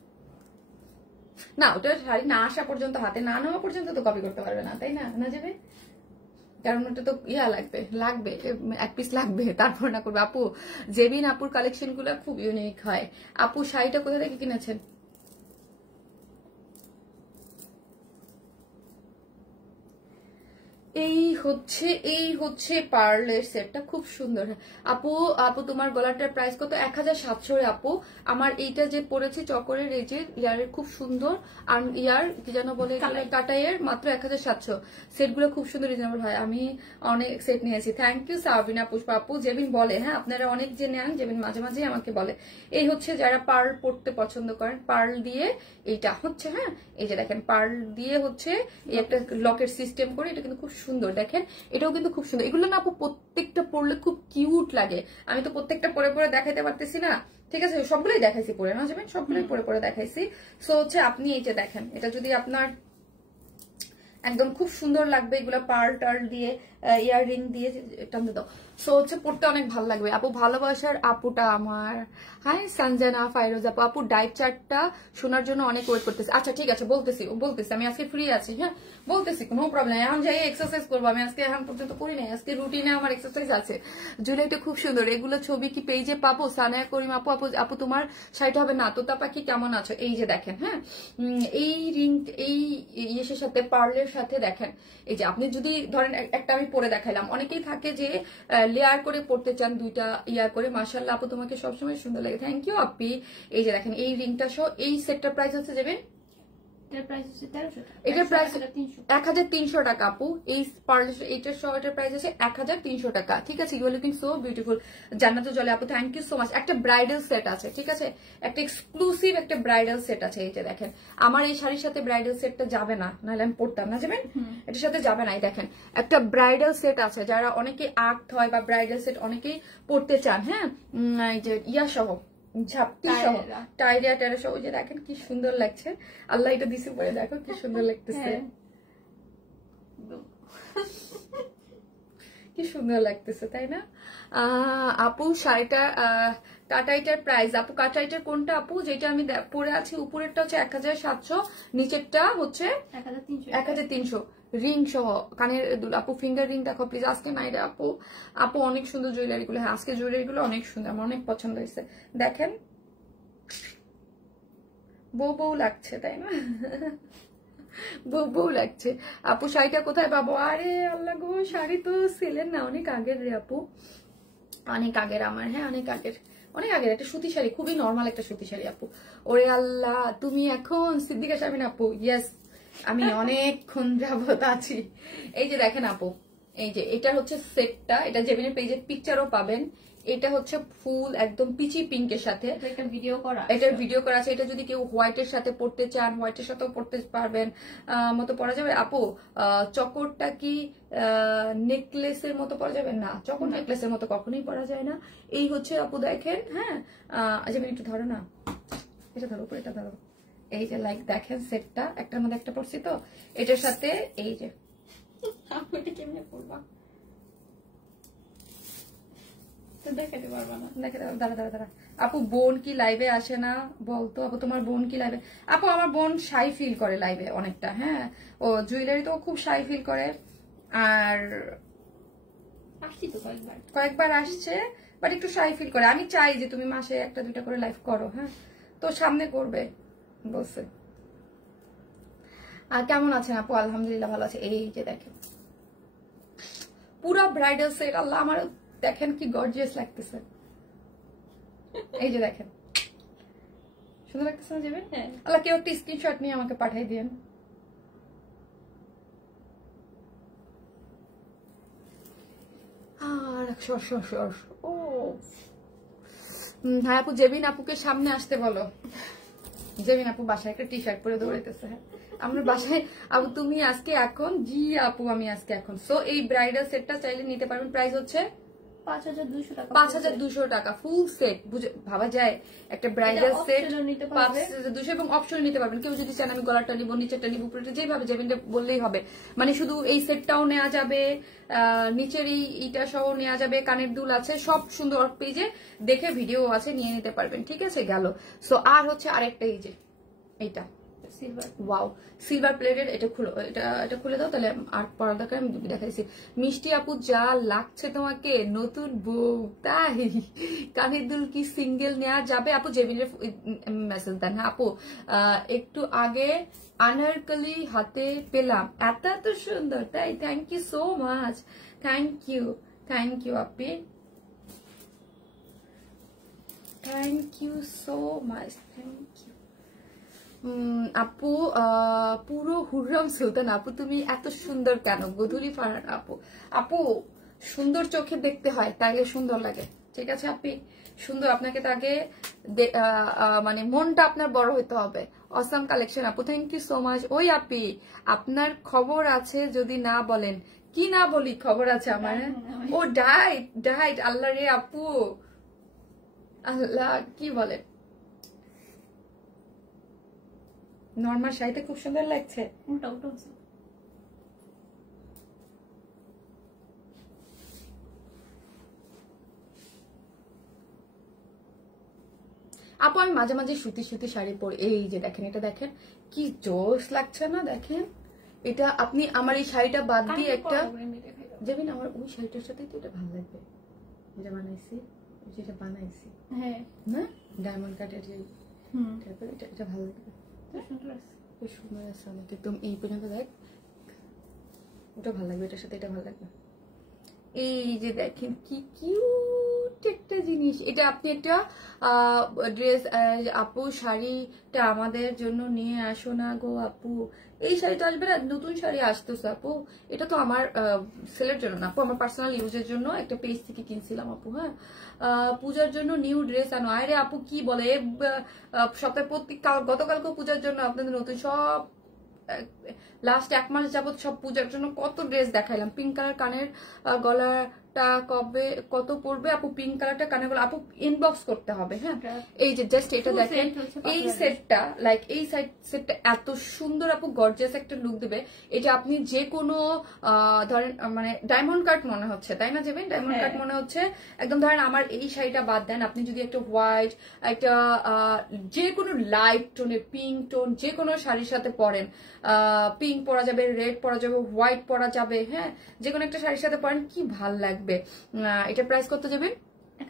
না ওটা শাড়ি না আসা পর্যন্ত, হাতে না নেওয়া পর্যন্ত তো কপি করতে পারবে না, তাই না? না যাবে, কারণ ওটা তো ইয়া লাগবে 1 পিস লাগবে, তারপর না করবে। আপু জেবিন আপুর কালেকশন গুলো খুব ইউনিক হয়। আপু শাড়িটা কোথা থেকে কিনেছেন? এই হচ্ছে পার্লের সেটটা, খুব সুন্দর। আপু তোমার গলাটার প্রাইস কত? 1700 আপু। আমার এইটা যে পরেছি চকরের এই যে ইয়ারের, খুব সুন্দর। আর ইয়ার কি যেন বলে কাটাইয়ের, মাত্র 1700। সেটগুলো খুব সুন্দর, রিজনেবল হয়। আমি অনেক সেট নিয়েছি। থ্যাংক ইউ সাবিনা পুষ্পা আপু। জেবিন বলে, হ্যাঁ আপনারা অনেক যে নেন, জেবিন মাঝে মাঝে আমাকে বলে। এই হচ্ছে যারা পার্ল পড়তে পছন্দ করেন, পার্ল দিয়ে এইটা হচ্ছে। হ্যাঁ এই যে দেখেন পার্ল দিয়ে হচ্ছে এই একটা লকেট সিস্টেম করে, এটা কিন্তু খুব সুন্দর। দেখেন এটাও কিন্তু খুব সুন্দর। এগুলো না আপু প্রত্যেকটা পরলে খুব কিউট লাগে। আমি তো প্রত্যেকটা পরে পরে দেখাইতে পারতেছি না, ঠিক আছে? সবগুলোই দেখাইছি পরে, না যাবেন সবগুলোই পরে পরে দেখাইছি। সো হচ্ছে আপনি এই যে দেখেন, এটা যদি আপনার একদম খুব সুন্দর লাগবে, এগুলা পার্ল টার্ল দিয়ে ইয়াররিং দিয়ে টানতে দাও। সো হচ্ছে পড়তে অনেক ভালো লাগবে। আপু ভালোবাসার আপুটা আমার, হাই সঞ্জনা ফাইরোজ আপু। আপু ডায়েট চার্টটা শোনার জন্য অনেক ওয়েট করতেছে। আচ্ছা ঠিক আছে, বলতেছি আমি আজকে ফ্রি আছি। হ্যাঁ বলতেছি, কোনো প্রবলেম। এখন যাই এক্সারসাইজ করবো, আমি আজকে এখন পর্যন্ত করি নাই, আজকে রুটিনে আমার এক্সারসাইজ আছে। জুলাইটা খুব সুন্দর। এগুলো ছবি কি পেজে পাবো? সানায়া করিম আপু। আপু তোমার শাড়িটা হবে না তোতা পাখি, কেমন আছো? এই যে দেখেন, হ্যাঁ এই রিং, এই ইয়ের সাথে পার্লের সাথে দেখেন, এই যে আপনি যদি ধরেন একটা আমি পরে দেখাইলাম, অনেকেই থাকে যে লেয়ার করে পড়তে চান, 2টা ইয়ার করে। মাশাআল্লাহ আপু তোমাকে সবসময় সুন্দর লাগে, থ্যাংক ইউ আপি। এই যে দেখেন এই রিংটা সহ এই সেটটার প্রাইস হচ্ছে যাবেন, এটার প্রাইস 1300 টাকা আপু। এই এইটার সহ এটার প্রাইস আছে 1300 টাকা। ঠিক আছে, you are looking so beautiful. Jannatul জলে আপু, থ্যাংক ইউ সো মাচ। একটা ব্রাইডাল সেট আছে, ঠিক আছে, একটা এক্সক্লুসিভ একটা ব্রাইডাল সেট আছে। এই যে দেখেন, আমার এই শাড়ির সাথে ব্রাইডাল সেটটা যাবে না, নাহলে আমি পড়তাম না, যাবেন এটার সাথে যাবে না। এই দেখেন একটা ব্রাইডাল সেট আছে, যারা অনেকেই আর্ট হয় বা ব্রাইডাল সেট অনেকেই পড়তে চান। হ্যাঁ এই যে ইয়া সহ, ঝাপটি সহ, টাইরিয়া টেরা সহ। ওই যে দেখেন কি সুন্দর লাগছে, আল্লাহ এটা দিছে পরে, দেখো কি সুন্দর লাগতেছে, কি সুন্দর লাগতেছে, তাই না? আপু শাড়িটা কাটাইটার প্রাইস, আপু কাটাইটার কোনটা আপু? যেটা আমি পরে আছি উপরেরটা হচ্ছে 1700, নিচেরটা হচ্ছে 1300 রিং সহ কানের দুল। আপু ফিঙ্গার রিং দেখো প্লিজ, আজকে নাই রে আপু। আপু অনেক সুন্দর জুয়েলারি গুলো, হ্যাঁ আজকে জুয়েলারি গুলো অনেক সুন্দর, আমার অনেক পছন্দ হয়েছে। দেখেন বউ লাগছে, তাই না? বউ লাগছে। আপু শাড়িটা কোথায় পাবো? আরে আল্লাহ গো, শাড়ি তো সেলের না, অনেক আগের রে আপু, অনেক আগের আমার। হ্যাঁ অনেক আগের, অনেক আগের একটা সুতি শাড়ি, খুবই নর্মাল একটা সুতি শাড়ি আপু। ওরে আল্লাহ, তুমি এখন সিদ্দিকা শারমিন আপু? ইয়েস, আমি অনেকক্ষণ যাবত আছি। এই যে দেখেন আপু, এই যে এটা হচ্ছে সেটটা, এটা জেবিনের পেজে পিকচারও পাবেন। এটা হচ্ছে ফুল একদম পিচি পিঙ্কের সাথে একটা ভিডিও করা, এটার ভিডিও করা আছে। এটা যদি কেউ হোয়াইটের সাথে পড়তে চান, হোয়াইটের সাথেও পড়তে পারবেন, মতো পরা যাবে আপু। চকরটা কি নেকলেসের মতো পরা যাবে? না, চকর নেকলেসের মতো কখনোই পরা যায় না। এই হচ্ছে আপু দেখেন, হ্যাঁ আচ্ছা একটু ধরো না, এটা ধরো, এটা ধরো। এই যে লাইক দেখেন সেটটা, একটার মধ্যে একটা পড়ছি তো, এটার সাথে এই যে আপু এটা কেমনে পড়বা দেখাতে পারবা না। দাঁড়া আপু, বোন কি লাইভে আসে না বলতো? আপু তোমার বোন কি লাইভে? আপু আমার বোন শাই ফিল করে লাইভে অনেকটা, হ্যাঁ ও জুয়েলারি তো খুব শাই ফিল করে। আর আসছি তো কয়েকবার আসছে, বাট একটু শাই ফিল করে। আমি চাই যে তুমি মাসে একটা দুইটা করে লাইভ করো, হ্যাঁ তো সামনে করবে বলছে। আর কেমন আছেন আপু? আলহামদুলিল্লাহ ভালো আছে। এই যে দেখেন পুরা ব্রাইডাল সেট, আল্লাহ আমার দেখেন কি গর্জিয়াস লাগতেছে। এই যে দেখেন সুন্দর লাগতেছে না যাবেন? হ্যাঁ। আল্লাহ কেউ একটা স্ক্রিনশট নিয়ে আমাকে পাঠাই দিন। আর ও হ্যাঁ আপু, জেবিন আপুকে সামনে আসতে বলো। জেবিন আপু বাসায় একটা টি শার্ট পরে দৌড়াইতেছে। হ্যাঁ আমরা বাসায়, আপু তুমি আজকে এখন? জি আপু আমি আজকে এখন। সো এই ব্রাইডাল সেটটা চাইলে নিতে পারবেন। প্রাইস হচ্ছে 5200 টাকা। 5200 টাকা ফুল সেট। ভাবা যায় একটা ব্রাইডাল সেট 5200, এবং অপশন নিতে পারবেন। কেউ যদি চান আমি গলাটা নিবো, নিচেরটা নিবো, উপরেটা, যেভাবে যাবেন বললেই হবে। মানে শুধু এই সেটটাও নেওয়া যাবে, নিচের এইটা সহ নেওয়া যাবে, কানের দুল আছে, সব সুন্দর পেজে দেখে ভিডিও আছে, নিয়ে নিতে পারবেন। ঠিক আছে গেল। সো আর হচ্ছে আরেকটা, এই যে এইটা ওয়াও সিলভার প্লেটের, এটা খুলো, এটা খুলে দাও তাহলে আর পড়ার দরকার, আমি দেখাইছি। মিষ্টি আপু যা লাগছে তোমাকে, নতুন বউ তাই? কানের দুল কি সিঙ্গেল নেওয়া যাবে আপু? জেবিনের মেসেজ দেন। হ্যাঁ আপু, একটু আগে আনারকলি হাতে পেলাম, এত এত সুন্দর, তাই? Thank you so much, thank you আপি, thank you so much, thank you আপু। পুরো হুররাম সুলতান আপু, তুমি এত সুন্দর কেন? গধুলি ফারহান আপু, আপু সুন্দর চোখে দেখতে হয়, তাইলে সুন্দর লাগে। ঠিক আছে আপনি সুন্দর, আপনাকে তাকে মানে মনটা আপনার বড় হইতে হবে। অসাম কালেকশন আপু, থ্যাংক ইউ সো মাচ। ওই আপি আপনার খবর আছে যদি না বলেন? কি না বলি, খবর আছে আমার। ও ডাইট আল্লাহ রে আপু, আল্লাহ কি বলেন? নর্মাল শাড়িতে খুব সুন্দর লাগছে। আপু আমি মাঝে মাঝে সুতি সুতি শাড়ি পরি। এই যে দেখেন, এটা দেখেন কি জোস লাগছে না? দেখেন এটা আপনি আমার এই শাড়িটা বাদ দিয়ে একটা যাবেন, আমার ওই শাড়িটার সাথে তো এটা ভালো লাগবে, যেটা বানাইছি, যেটা বানাইছি হ্যাঁ না ডায়মন্ড কাটের যে, এটা ভালো লাগবে, সুন্দর আছে আমাকে একদম। এই পর্যন্ত দেখ, ওটা ভালো লাগবে, এটার সাথে এটা ভালো লাগবে। এই যে দেখেন কি কিউট একটা জিনিস, এটা আপনি একটা ড্রেস। আপু শাড়িটা আমাদের জন্য নিয়ে আসো না গো আপু। এই শাড়িটা আসবে না, নতুন শাড়ি আসতেছে আপু। এটা তো আমার সেলের জন্য না আপু, আমার পার্সোনাল ইউজের জন্য একটা পেজ থেকে কিনছিলাম আপু। হ্যাঁ পূজার জন্য নিউ ড্রেস আনো। আরে আপু কি বলে, সপ্তাহে গতকালকে পূজার জন্য আপনাদের নতুন সব লাস্ট এক মাস যাবত সব পূজার জন্য কত ড্রেস দেখাইলাম। পিঙ্ক কালার কানের গলাটা কবে কত পড়বে আপু? পিঙ্ক কালারটা কানের গলা আপু ইনবক্স করতে হবে। হ্যাঁ এই যে জাস্ট এটা দেখেন, এই সেটটা লাইক এই সেটটা এত সুন্দর আপু, গর্জিয়াস একটা লুক দেবে। এটা আপনি যে কোনো ধরেন মানে ডায়মন্ড কাট মনে হচ্ছে, তাই না যাবেন? ডায়মন্ড কাট মনে হচ্ছে একদম। ধরেন আমার এই শাড়িটা বাদ দেন, আপনি যদি একটা হোয়াইট, একটা যে কোনো লাইট টোনের পিঙ্ক টোন যে কোনো শাড়ির সাথে পরেন, পিঙ্ক পরা যাবে, রেড পরা যাবে, হোয়াইট পরা যাবে, হ্যাঁ যে কোনো একটা শাড়ির সাথে পরেন, কি ভাল লাগবে। এটা প্রাইস কত যাবে?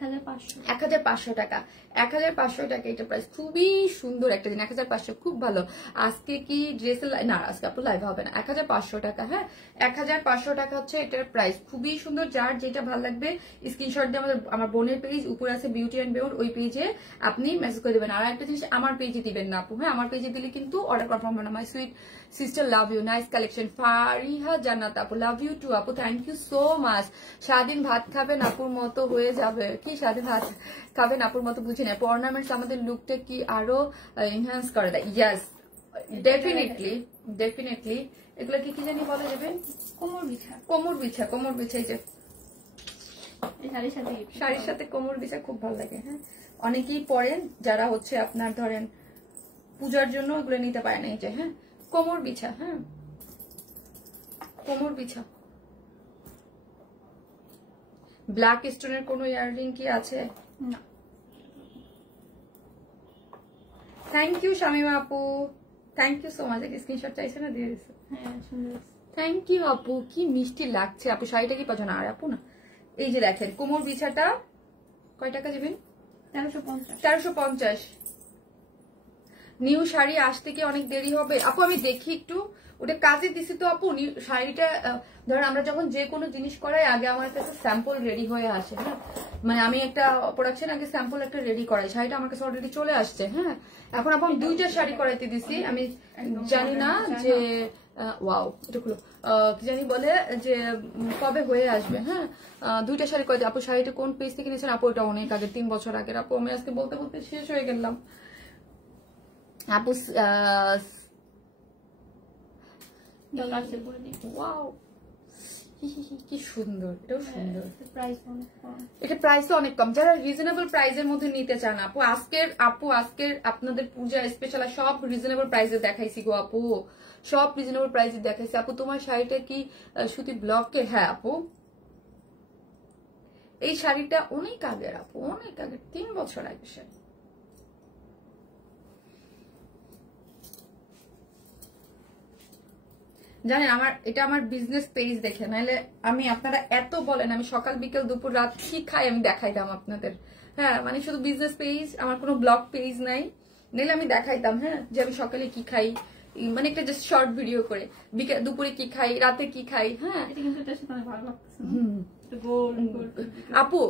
1500 টাকা। 1500 টাকা এটা প্রাইস, খুবই সুন্দর একটা দিন। 1500 খুব ভালো। আজকে কি ড্রেসের না, আজকে আপু লাইভ হবে না। 1500 টাকা। হ্যাঁ, 1500 টাকা হচ্ছে এটার প্রাইস। খুবই সুন্দর, যার যেটা ভালো লাগবে স্ক্রিনশট দিয়ে আমার বোনের পেজ উপরে আছে বিউটি অ্যান্ড বেউন, ওই পেজে আপনি মেসেজ করে দেবেন। আর একটা জিনিস আমার পেজে দিবেন না আপু, হ্যাঁ আমার পেজে দিলে কিন্তু অর্ডার কনফার্ম হবে না। My sweet sister love you, nice collection. Fariha Jannat আপু লাভ ইউ টু আপু, থ্যাংক ইউ সো মাচ। সারাদিন ভাত খাবেন আপুর মতো হয়ে যাবে। কি সারাদিন ভাত খাবেন আপুর মতো বুঝি না। অর্নামেন্টস আমাদের লুকটা কি আরো এনহ্যান্স করে দেয়। Yes, definitely. এগুলো কি জানি বলে যাবে, কোমর বিছা। কোমর বিছা। এই যে শাড়ির সাথে কোমর বিছা খুব ভালো লাগে। হ্যাঁ, অনেকেই পরেন যারা হচ্ছে আপনার ধরেন পূজার জন্য এগুলো নিতে পারে না। এই যে হ্যাঁ কোমর বিছা, হ্যাঁ কোমর বিছা। ব্ল্যাক স্টোনের কোনো ইয়াররিং কি আছে? না। থ্যাংক ইউ শামিমা আপু, thank you so much. Screenshot চাইছে না, দিয়ে দিচ্ছে। হ্যাঁ সুন্দর। থ্যাংক ইউ আপু, কি মিষ্টি লাগছে আপু। শাড়িটা কি পছন্দ? আর আপু না, এই যে দেখেন কোমর বিছাটা কয় টাকা দিবেন? 1350। নিউ শাড়ি আসতে কি অনেক দেরি হবে আপু? আমি দেখি একটু, ওটা কাজে দিছি তো আপু। শাড়িটা ধরেন আমরা যখন যে কোনো জিনিস করাই আগে আমার কাছে স্যাম্পল রেডি হয়ে আসে। হ্যাঁ, মানে আমি একটা প্রোডাকশন আগে স্যাম্পল একটা রেডি করাই, শাড়িটা আমার কাছে অলরেডি চলে আসছে। হ্যাঁ, এখন আপু আমি 2টা শাড়ি করাইতে দিছি। আমি জানি না যে ওয়াও এটা খুলো কি জানি বলে যে কবে হয়ে আসবে। হ্যাঁ, 2টা শাড়ি করাইতে। আপু শাড়িটা কোন পেজ থেকে নিয়েছেন আপু? এটা অনেক আগে, 3 বছর আগের আপু। আমি আজকে বলতে বলতে শেষ হয়ে গেলাম আপু। ওয়াও কি সুন্দর, এটাও সুন্দর। এটা প্রাইস অনেক কম। যারা রিজনেবল প্রাইসের মধ্যে নিতে চান আপু, আজকের আপনাদের পূজা স্পেশাল সব রিজনেবল প্রাইসে দেখাইছি গো আপু, সব রিজনেবল প্রাইসে দেখাইছি আপু। তোমার শাড়িটা কি সুতি ব্লকে? হ্যাঁ আপু, এই শাড়িটা অনেক আগের আপু, অনেক আগের, 3 বছর আগে শাড়ি। জানেন এটা আমার বিজনেস পেজ দেখে, নাহলে আমি আপনারা এত বলেন আমি সকাল বিকেল দুপুর রাত কি খাই আমি দেখাইতাম আপনাদের। হ্যাঁ, মানে শুধু বিজনেস পেজ, আমার কোনো ব্লগ পেজ নাই, নাহলে আমি দেখাইতাম। হ্যাঁ, যে আমি সকালে কি খাই, মানে একটা জাস্ট শর্ট ভিডিও করে, দুপুরে কি খাই, রাতে কি খাই। হ্যাঁ আপু,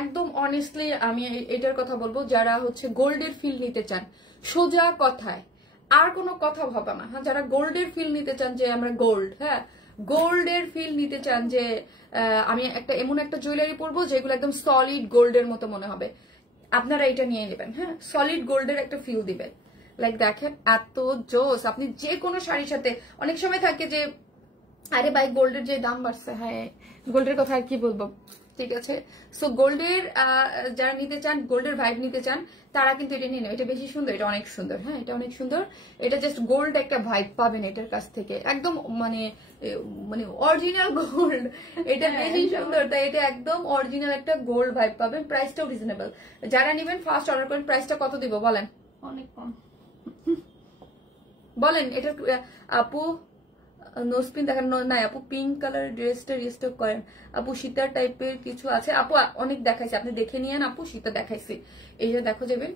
একদম অনেস্টলি আমি এটার কথা বলবো, যারা হচ্ছে গোল্ডের ফিল নিতে চান, সোজা কথায় আর কোনো কথা ভাবা না। হ্যাঁ, যারা গোল্ডের ফিল নিতে চান যে আমরা গোল্ড, হ্যাঁ গোল্ডের ফিল নিতে চান যে আমি এমন একটা জুয়েলারি পরবো যেগুলো একদম সলিড গোল্ডের মতো মনে হবে, আপনারা এটা নিয়ে নেবেন। হ্যাঁ, সলিড গোল্ডের একটা ফিল দিবেন। লাইক দেখেন এত জোস, আপনি যে কোনো শাড়ির সাথে। অনেক সময় থাকে যে আরে ভাই গোল্ডের যে দাম বাড়ছে, হ্যাঁ গোল্ডের কথা আর কি বলবো, ঠিক আছে। সো গোল্ডের যারা নিতে চান, গোল্ডের ভাইব নিতে চান, তারা কিন্তু এটা নিয়ে নেবে। এটা বেশি সুন্দর, এটা অনেক সুন্দর। হ্যাঁ, এটা অনেক সুন্দর। এটা জাস্ট গোল্ড একটা ভাইব পাবেন এটার কাছ থেকে, একদম মানে অরিজিনাল গোল্ড। এটা বেশি সুন্দর, তাই এটা একদম অরিজিনাল একটা গোল্ড ভাইব পাবেন। প্রাইসটাও রিজনেবল। যারা নেবেন ফার্স্ট অর্ডার করেন। প্রাইসটা কত দিব বলেন? অনেক কম বলেন। এটা আপু নোসপিন দেখান নাই আপু, পিঙ্ক কালার ড্রেসটা রিস্টক করেন আপু। সীতার টাইপের কিছু আছে আপু, অনেক দেখাইছে, আপনি দেখে নিয়েন আপু। সীতা দেখাইছি, এই যে দেখো যাবেন,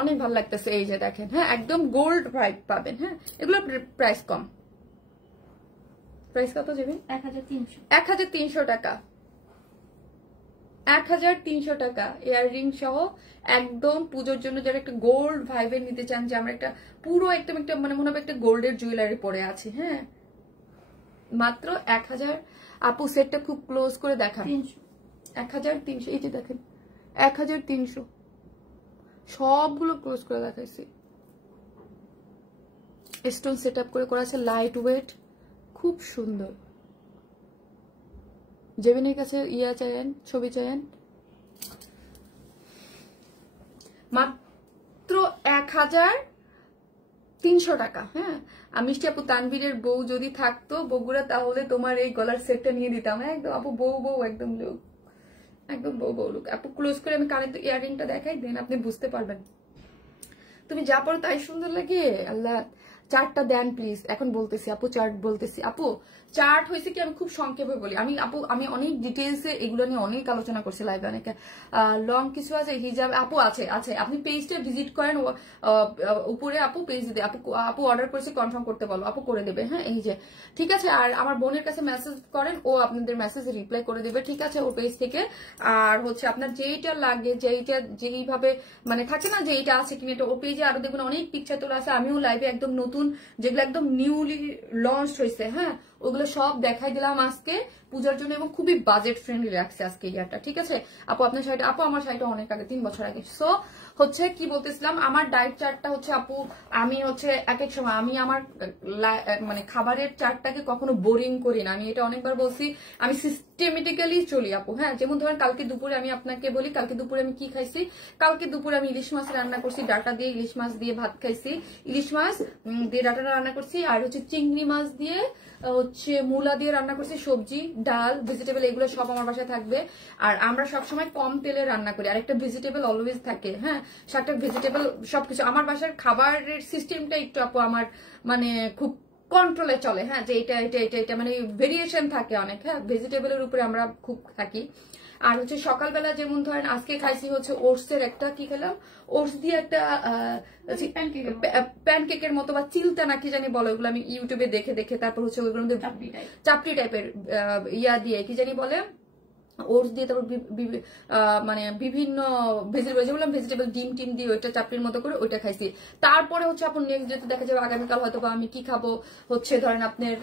অনেক ভালো লাগতেছে। এই যে দেখেন, হ্যাঁ একদম গোল্ড ভাইব পাবেন। হ্যাঁ, এগুলো প্রাইস কম। প্রাইস কত যাবেন? 1300 টাকা। 1300 টাকা ইয়াররিং সহ, একদম পুজোর জন্য যারা একটা গোল্ড ভাইবের নিতে চান, যে আমরা একটা পুরো একদম একটা মানে মনে হবে একটা গোল্ডের জুয়েলারি পরে আছি। হ্যাঁ, মাত্র 1000 আপু। সেটটা খুব ক্লোজ করে দেখান। 1300, এই যে দেখেন 1300, সবগুলো ক্লোজ করে দেখাইছি। স্টোন সেট আপ করে করা আছে, লাইট ওয়েট, খুব সুন্দর। জেবিনের কাছে চাইেন, ছবি চাইেন। মাত্র 1300 টাকা। হ্যাঁ, মিষ্টি আপু তানভীরের বউ যদি থাকতো বগুড়া, তাহলে তোমার এই গলার সেটটা নিয়ে দিতাম। একদম আপু বউ একদম লুক, একদম বউ লুক আপু। ক্লোজ করে আমি কানে তো ইয়াররিংটা দেখাই দেন, আপনি বুঝতে পারবেন। তুমি যা পড়ো তাই সুন্দর লাগে। আল্লাহ, চার্টটা দেন প্লিজ। এখন বলতেছি আপু, চার্ট বলতেছি আপু। চার্ট হয়েছে কি, আমি খুব সংক্ষেপে বলি। আমি অনেক ডিটেলসে এগুলো নিয়ে অনেক আলোচনা করছি লাইভে, অনেকে লং কিছু আছে, হিজাব আপু আছে আছে। আপনি পেজটা ভিজিট করেন, উপরে আপু পেজ দিতে, আপু অর্ডার করেছে কনফার্ম করতে বলো, আপু করে দেবে। হ্যাঁ এই যে ঠিক আছে। আর আমার বোনের কাছে মেসেজ করেন, ও আপনাদের মেসেজ রিপ্লাই করে দেবে, ঠিক আছে, ওর পেজ থেকে। আর হচ্ছে আপনার যেইটা লাগে, যেইভাবে মানে থাকে না যে এইটা আছে কিনা, এটা ও পেজে আরো দেখুন অনেক পিকচার তোলা আছে। আমিও লাইভে একদম নতুন, যেগুলো একদম নিউলি লঞ্চ হয়েছে, হ্যাঁ ওগুলো সব দেখাই দিলাম আজকে পূজার জন্য, এবং খুবই বাজেট ফ্রেন্ডলি রাখছে আজকে ইয়ারটা, ঠিক আছে আপু। আপনার শাড়িটা আপু, আমার শাড়িটা অনেক আগে, 3 বছর আগে। সো হচ্ছে কি বলতেছিলাম, আমার ডায়েট চার্টটা হচ্ছে আপু, আমি হচ্ছে এক এক সময় আমি আমার মানে খাবারের চার্টটাকে কখনো বোরিং করি না। আমি এটা অনেকবার বলছি, আমি সিস্টেমেটিক্যালি চলি আপু। হ্যাঁ যেমন ধরেন কালকে দুপুরে আমি আপনাকে বলি, কালকে দুপুরে আমি কি খাইছি। কালকে দুপুরে আমি ইলিশ মাছ রান্না করছি, ডাটা দিয়ে ইলিশ মাছ দিয়ে ভাত খাইছি, ইলিশ মাছ দিয়ে ডাটাটা রান্না করছি। আর হচ্ছে চিংড়ি মাছ দিয়ে হচ্ছে মূলা দিয়ে রান্না করছি, সবজি ডাল ভেজিটেবল এগুলো সব আমার বাসায় থাকবে। আর আমরা সবসময় কম তেলে রান্না করি, আর একটা ভেজিটেবল অলওয়েজ থাকে। হ্যাঁ 7টা ভেজিটেবল, সবকিছু আমার বাসার খাবারের সিস্টেমটা একটু আপু আমার মানে খুব কন্ট্রোলে চলে। হ্যাঁ যে এটা এটা এটা এটা মানে ভেরিয়েশন থাকে অনেক। হ্যাঁ ভেজিটেবলের উপরে আমরা খুব থাকি। আর হচ্ছে সকালবেলা যেমন ধরেন আজকে খাইছি হচ্ছে ওটসের একটা কি খেলাম, ওটস দিয়ে একটা প্যানকেকের মতো বা চিলতা নাকি জানি বলে, ওগুলো আমি ইউটিউবে দেখে দেখে তারপর হচ্ছে ওইগুলো চাপড়ি টাইপের ইয়া দিয়ে কি জানি বলে, ওটস দিয়ে, তারপর মানে বিভিন্ন ভেজিটেবল, যেগুলো ভেজিটেবল ডিম টিম দিয়ে ওইটা চাপড়ির মতো করে ওইটা খাইছি। তারপরে হচ্ছে আপনার নেক্সট যেহেতু দেখা যাবে আগামীকাল হয়তো বা আমি কি খাবো হচ্ছে ধরেন আপনার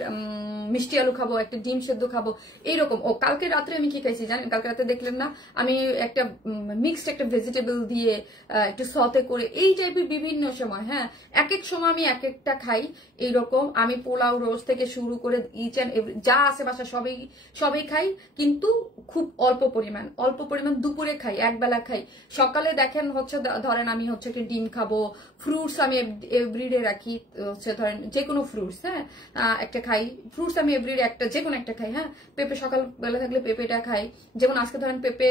মিষ্টি আলু খাবো, একটা ডিম সেদ্ধ খাবো এইরকম। ও কালকে রাত্রে আমি কি খাইছি জানেন, কালকে রাতে দেখলেন না, আমি একটা মিক্সড একটা ভেজিটেবল দিয়ে একটু সতে করে এই টাইপের বিভিন্ন সময়। হ্যাঁ এক এক সময় আমি এক একটা খাই এইরকম। আমি পোলাও রোজ থেকে শুরু করে ইচ অ্যান্ড এভরি যা আছে বাসা সবই খাই, কিন্তু খুব অল্প পরিমাণ দুপুরে খাই, একবেলা খাই। সকালে দেখেন হচ্ছে ধরেন আমি হচ্ছে কি ডিম খাবো, ফ্রুটস আমি এভরিডে রাখি, হচ্ছে ধরেন যে কোনো ফ্রুটস, হ্যাঁ একটা খাই, ফ্রুটস আমি এভরিডে একটা যে কোনো একটা খাই। হ্যাঁ পেঁপে সকালবেলা থাকলে পেঁপেটা খাই, যেমন আজকে ধরেন পেঁপে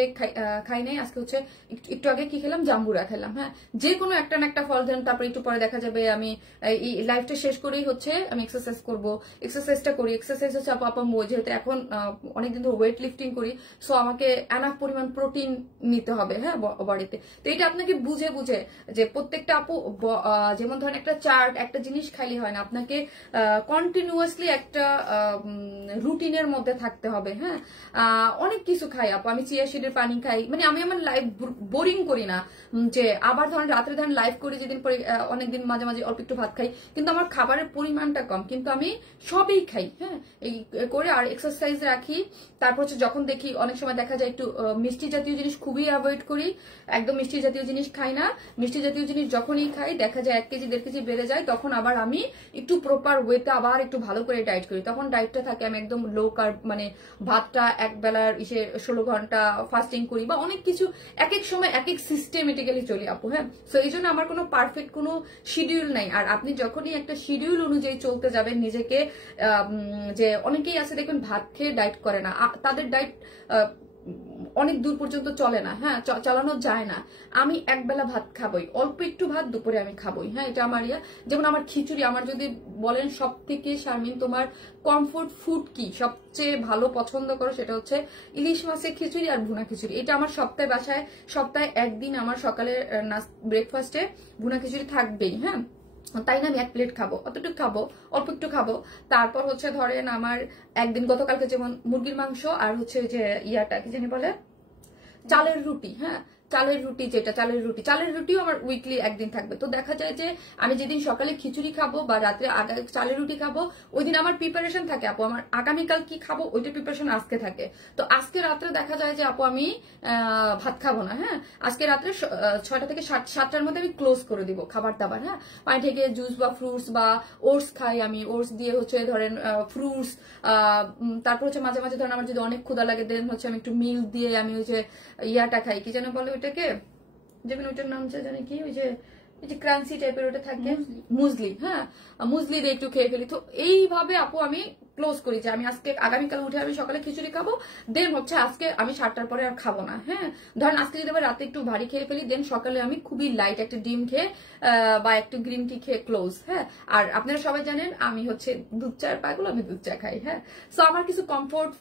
খাই নাই, আজকে হচ্ছে একটু আগে কি খেলাম, জাম্বুরা খেলাম। হ্যাঁ যে কোনো একটা না একটা ফল দেন, তারপরে একটু পরে দেখা যাবে আমি এই লাইফটা শেষ করেই হচ্ছে আমি এক্সারসাইজ করবো, এক্সারসাইজটা করি। এক্সারসাইজ হচ্ছে আপা যেহেতু এখন অনেকদিন ধরে ওয়েট লিফটিং করি, সো আমাকে এনাফ পরিমাণ প্রোটিন নিতে হবে হ্যাঁ বডিতে। তো এটা আপনাকে বুঝে বুঝে যে প্রত্যেকটা আপু যেমন ধরেন একটা চার্ট একটা জিনিস খাইলে হয় না, আপনাকে কন্টিনিউয়াসলি একটা রুটিনের মধ্যে থাকতে হবে। হ্যাঁ অনেক কিছু খাই আপু, আমি চিয়া সিডের পানি খাই, মানে আমি আমার লাইফ বোরিং করি না যে আবার ধরেন রাত্রে ধরেন লাইভ করি, যেদিন পরে অনেকদিন মাঝে মাঝে অল্প একটু ভাত খাই, কিন্তু আমার খাবারের পরিমাণটা কম, কিন্তু আমি সবই খাই। হ্যাঁ এই করে আর এক্সারসাইজ রাখি। তারপর হচ্ছে যখন দেখি অনেক সময় দেখা যায় একটু মিষ্টি জাতীয় জিনিস খুবই অ্যাভয়েড করি, একদম মিষ্টি জাতীয় জিনিস খাই না। মিষ্টি জাতীয় জিনিস যখনই খাই দেখা যায় 1 কেজি 1.5 কেজি বেড়ে যায়, তখন আবার আমি একটু প্রপার ওয়েতে আবার একটু ভালো করে ডায়েট করি। তখন ডায়েটটা থাকে আমি একদম লো কার্ব, মানে ভাতটা এক বেলার 16 ঘন্টা ফাস্টিং করি, বা অনেক কিছু এক এক সময় এক এক সিস্টেমেটিক্যালি চলি আপু। হ্যাঁ সো এই জন্য আমার কোনো পারফেক্ট কোনো শিডিউল নাই। আর আপনি যখনই একটা শিডিউল অনুযায়ী চলতে যাবেন নিজেকে, যে অনেকেই আছে দেখবেন ভাত খেয়ে ডায়েট করে না, তাদের ডায়েট অনেক দূর পর্যন্ত চলে না। হ্যাঁ চালানো যায় না। আমি একবেলা ভাত খাবই, অল্প একটু ভাত দুপুরে আমি খাবই। হ্যাঁ এটা আমার যেমন আমার খিচুড়ি, আমার যদি বলেন সব থেকে শারমিন তোমার কমফোর্ট ফুড কি, সবচেয়ে ভালো পছন্দ করো, সেটা হচ্ছে ইলিশ মাছের খিচুড়ি আর ভুনা খিচুড়ি। এটা আমার সপ্তাহে একদিন আমার সকালে ব্রেকফাস্টে ভুনা খিচুড়ি থাকবেই। হ্যাঁ তাই না, আমি 1 প্লেট খাবো, অতটুকু খাবো, অল্প একটু খাবো। তারপর হচ্ছে ধরেন আমার একদিন গতকালকে যেমন মুরগির মাংস আর হচ্ছে যে ইয়াটা কি জানি বলে চালের রুটি। হ্যাঁ চালের রুটিও আমার উইকলি একদিন থাকবে। তো দেখা যায় যে আমি যেদিন সকালে খিচুড়ি খাবো বা রাত্রে চালের রুটি খাবো, ওই দিন আমার প্রিপারেশন থাকে আপু, আমার আগামীকাল কি খাবো ওইটা প্রিপারেশন আজকে থাকে। তো আজকে রাত্রে দেখা যায় যে আপু আমি ভাত খাবো না। হ্যাঁ আজকে রাত্রে 6টা থেকে 7টার মধ্যে আমি ক্লোজ করে দিব খাবার দাবার। হ্যাঁ পানি থেকে জুস বা ফ্রুটস বা ওটস খাই, আমি ওটস দিয়ে হচ্ছে ধরেন ফ্রুটস, তারপর হচ্ছে মাঝে মাঝে ধরেন আমার যদি অনেক ক্ষুধা লাগে দেন হচ্ছে আমি একটু মিল্ক দিয়ে আমি ওই যে ইয়াটা খাই, কি যেন বলে ওইটাকে, যেমন ওইটার নাম জানি কি, ওই যে ক্রাঞ্চি টাইপের ওটা থাকে মুসলি। হ্যাঁ মুসলি দিয়ে একটু খেয়ে ফেলি। তো এইভাবে আপু আমি ক্লোজ করি যে আমি আজকে আগামীকাল উঠে আমি সকালে খিচুড়ি খাবো, দেন হচ্ছে আজকে আমি 7টার পরে আর খাবো না। হ্যাঁ, ধরেন আজকে যদি আমি রাতে একটু ভারী খেয়ে ফেলি, দেন সকালে আমি খুবই লাইট একটা ডিম খেয়ে বা একটু গ্রিন টি খেয়ে ক্লোজ। হ্যাঁ, আর আপনারা সবাই জানেন আমি হচ্ছে দুধ চায়ের পাগল, আমি দুধ চা খাই। হ্যাঁ, সো আমার কিছু কমফোর্ট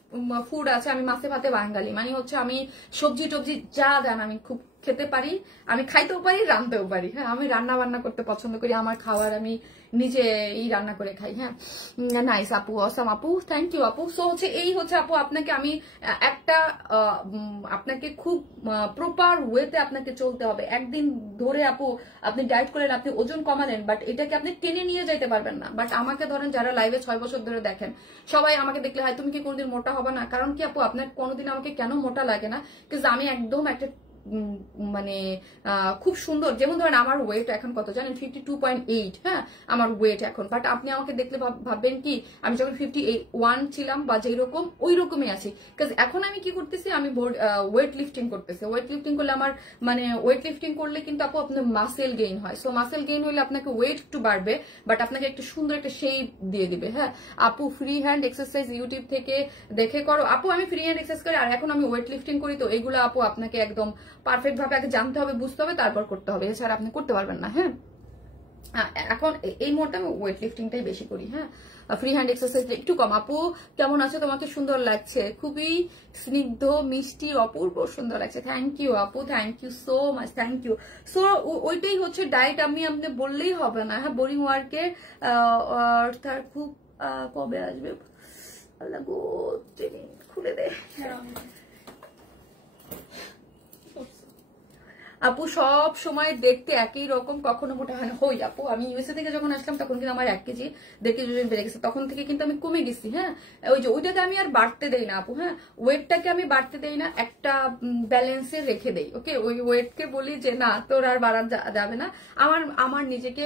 ফুড আছে। আমি মাছে ভাতে বাঙালি, মানে হচ্ছে আমি সবজি টবজি যা দেন আমি খুব খেতে পারি, আমি খাইতেও পারি, রান্নতেও পারি। হ্যাঁ, আমি রান্না বান্না করতে পছন্দ করি, আমার খাবার আমি নিজেই রান্না করে খাই। হ্যাঁ, নাইস আপু, অসাম আপু, থ্যাংক ইউ আপু। সো হচ্ছে এই হচ্ছে আপু, আপনাকে আমি একটা আপনাকে খুব প্রপার ওয়েতে আপনাকে চলতে হবে। একদিন ধরে আপু আপনি ডায়েট করলেন, আপনি ওজন কমালেন, বাট এটাকে আপনি টেনে নিয়ে যাইতে পারবেন না। বাট আমাকে ধরেন যারা লাইভে 6 বছর ধরে দেখেন, সবাই আমাকে দেখলে হয় তুমি কি কোনোদিন মোটা হবে না? কারণ কি আপু, আপনার কোনোদিন আমাকে কেন মোটা লাগে না? বিকজ আমি একদম একটা মানে খুব সুন্দর, যেমন ধরেন আমার ওয়েট এখন কত জানেন, 52.8। হ্যাঁ, আমার ওয়েট এখন, বাট আপনি আমাকে দেখলে ভাববেন কি আমি যখন 51 ছিলাম বা যেই রকম ওই রকমই আছি। বিকজ এখন আমি কি করতেছি, আমি ওয়েট লিফটিং করতেছি। ওয়েট লিফটিং করলে আমার মানে ওয়েট লিফটিং করলে কিন্তু আপু আপনার মাসেল গেইন হয়। সো মাসেল গেইন হলে আপনাকে ওয়েট একটু বাড়বে, বাট আপনাকে একটু সুন্দর একটা শেপ দিয়ে দিবে। হ্যাঁ আপু, ফ্রি হ্যান্ড এক্সারসাইজ ইউটিউব থেকে দেখে করো। আপু আমি ফ্রি হ্যান্ড এক্সারসাইজ করি, আর এখন আমি ওয়েট লিফটিং করি। তো এগুলো আপু আপনাকে একদম পারফেক্ট ভাবে আগে জানতে হবে, বুঝতে হবে, তারপর করতে হবে, এছাড়া আপনি করতে পারবেন না। হ্যাঁ, এখন এই মুহূর্তে আমি ওয়েট লিফটিংটাই বেশি করি। হ্যাঁ, ফ্রি হ্যান্ড এক্সারসাইজ একটু কম। আপু কেমন আছে? তোমাকে সুন্দর লাগছে, খুবই স্নিগ্ধ মিষ্টি অপূর্ব সুন্দর লাগছে। থ্যাংক ইউ আপু, thank you so much, thank you. So ওইটাই হচ্ছে ডায়েট, আপনি বললেই হবে না। হ্যাঁ, বোরিং ওয়ার্কের তার খুব কবে আসবে? আল্লাহ গো, খুলে দে আপু। সব সময় দেখতে একই রকম, কখনো মোটা হয় না। হই আপু, আমি ইউএসএ থেকে যখন আসলাম তখন কিন্তু আমার 1 কেজি 1.5 কেজি ওজন বেড়ে গেছে, তখন থেকে কিন্তু আমি কমে গেছি। হ্যাঁ, ওই যে ওইটাকে আমি আর বাড়তে দেই না আপু। হ্যাঁ, ওয়েটটাকে আমি বাড়তে দেই না, একটা ব্যালেন্সে রেখে দেই। ওকে, ওই ওয়েটকে বলি যে না তোর আর বাড়া যাবে না। আমার নিজেকে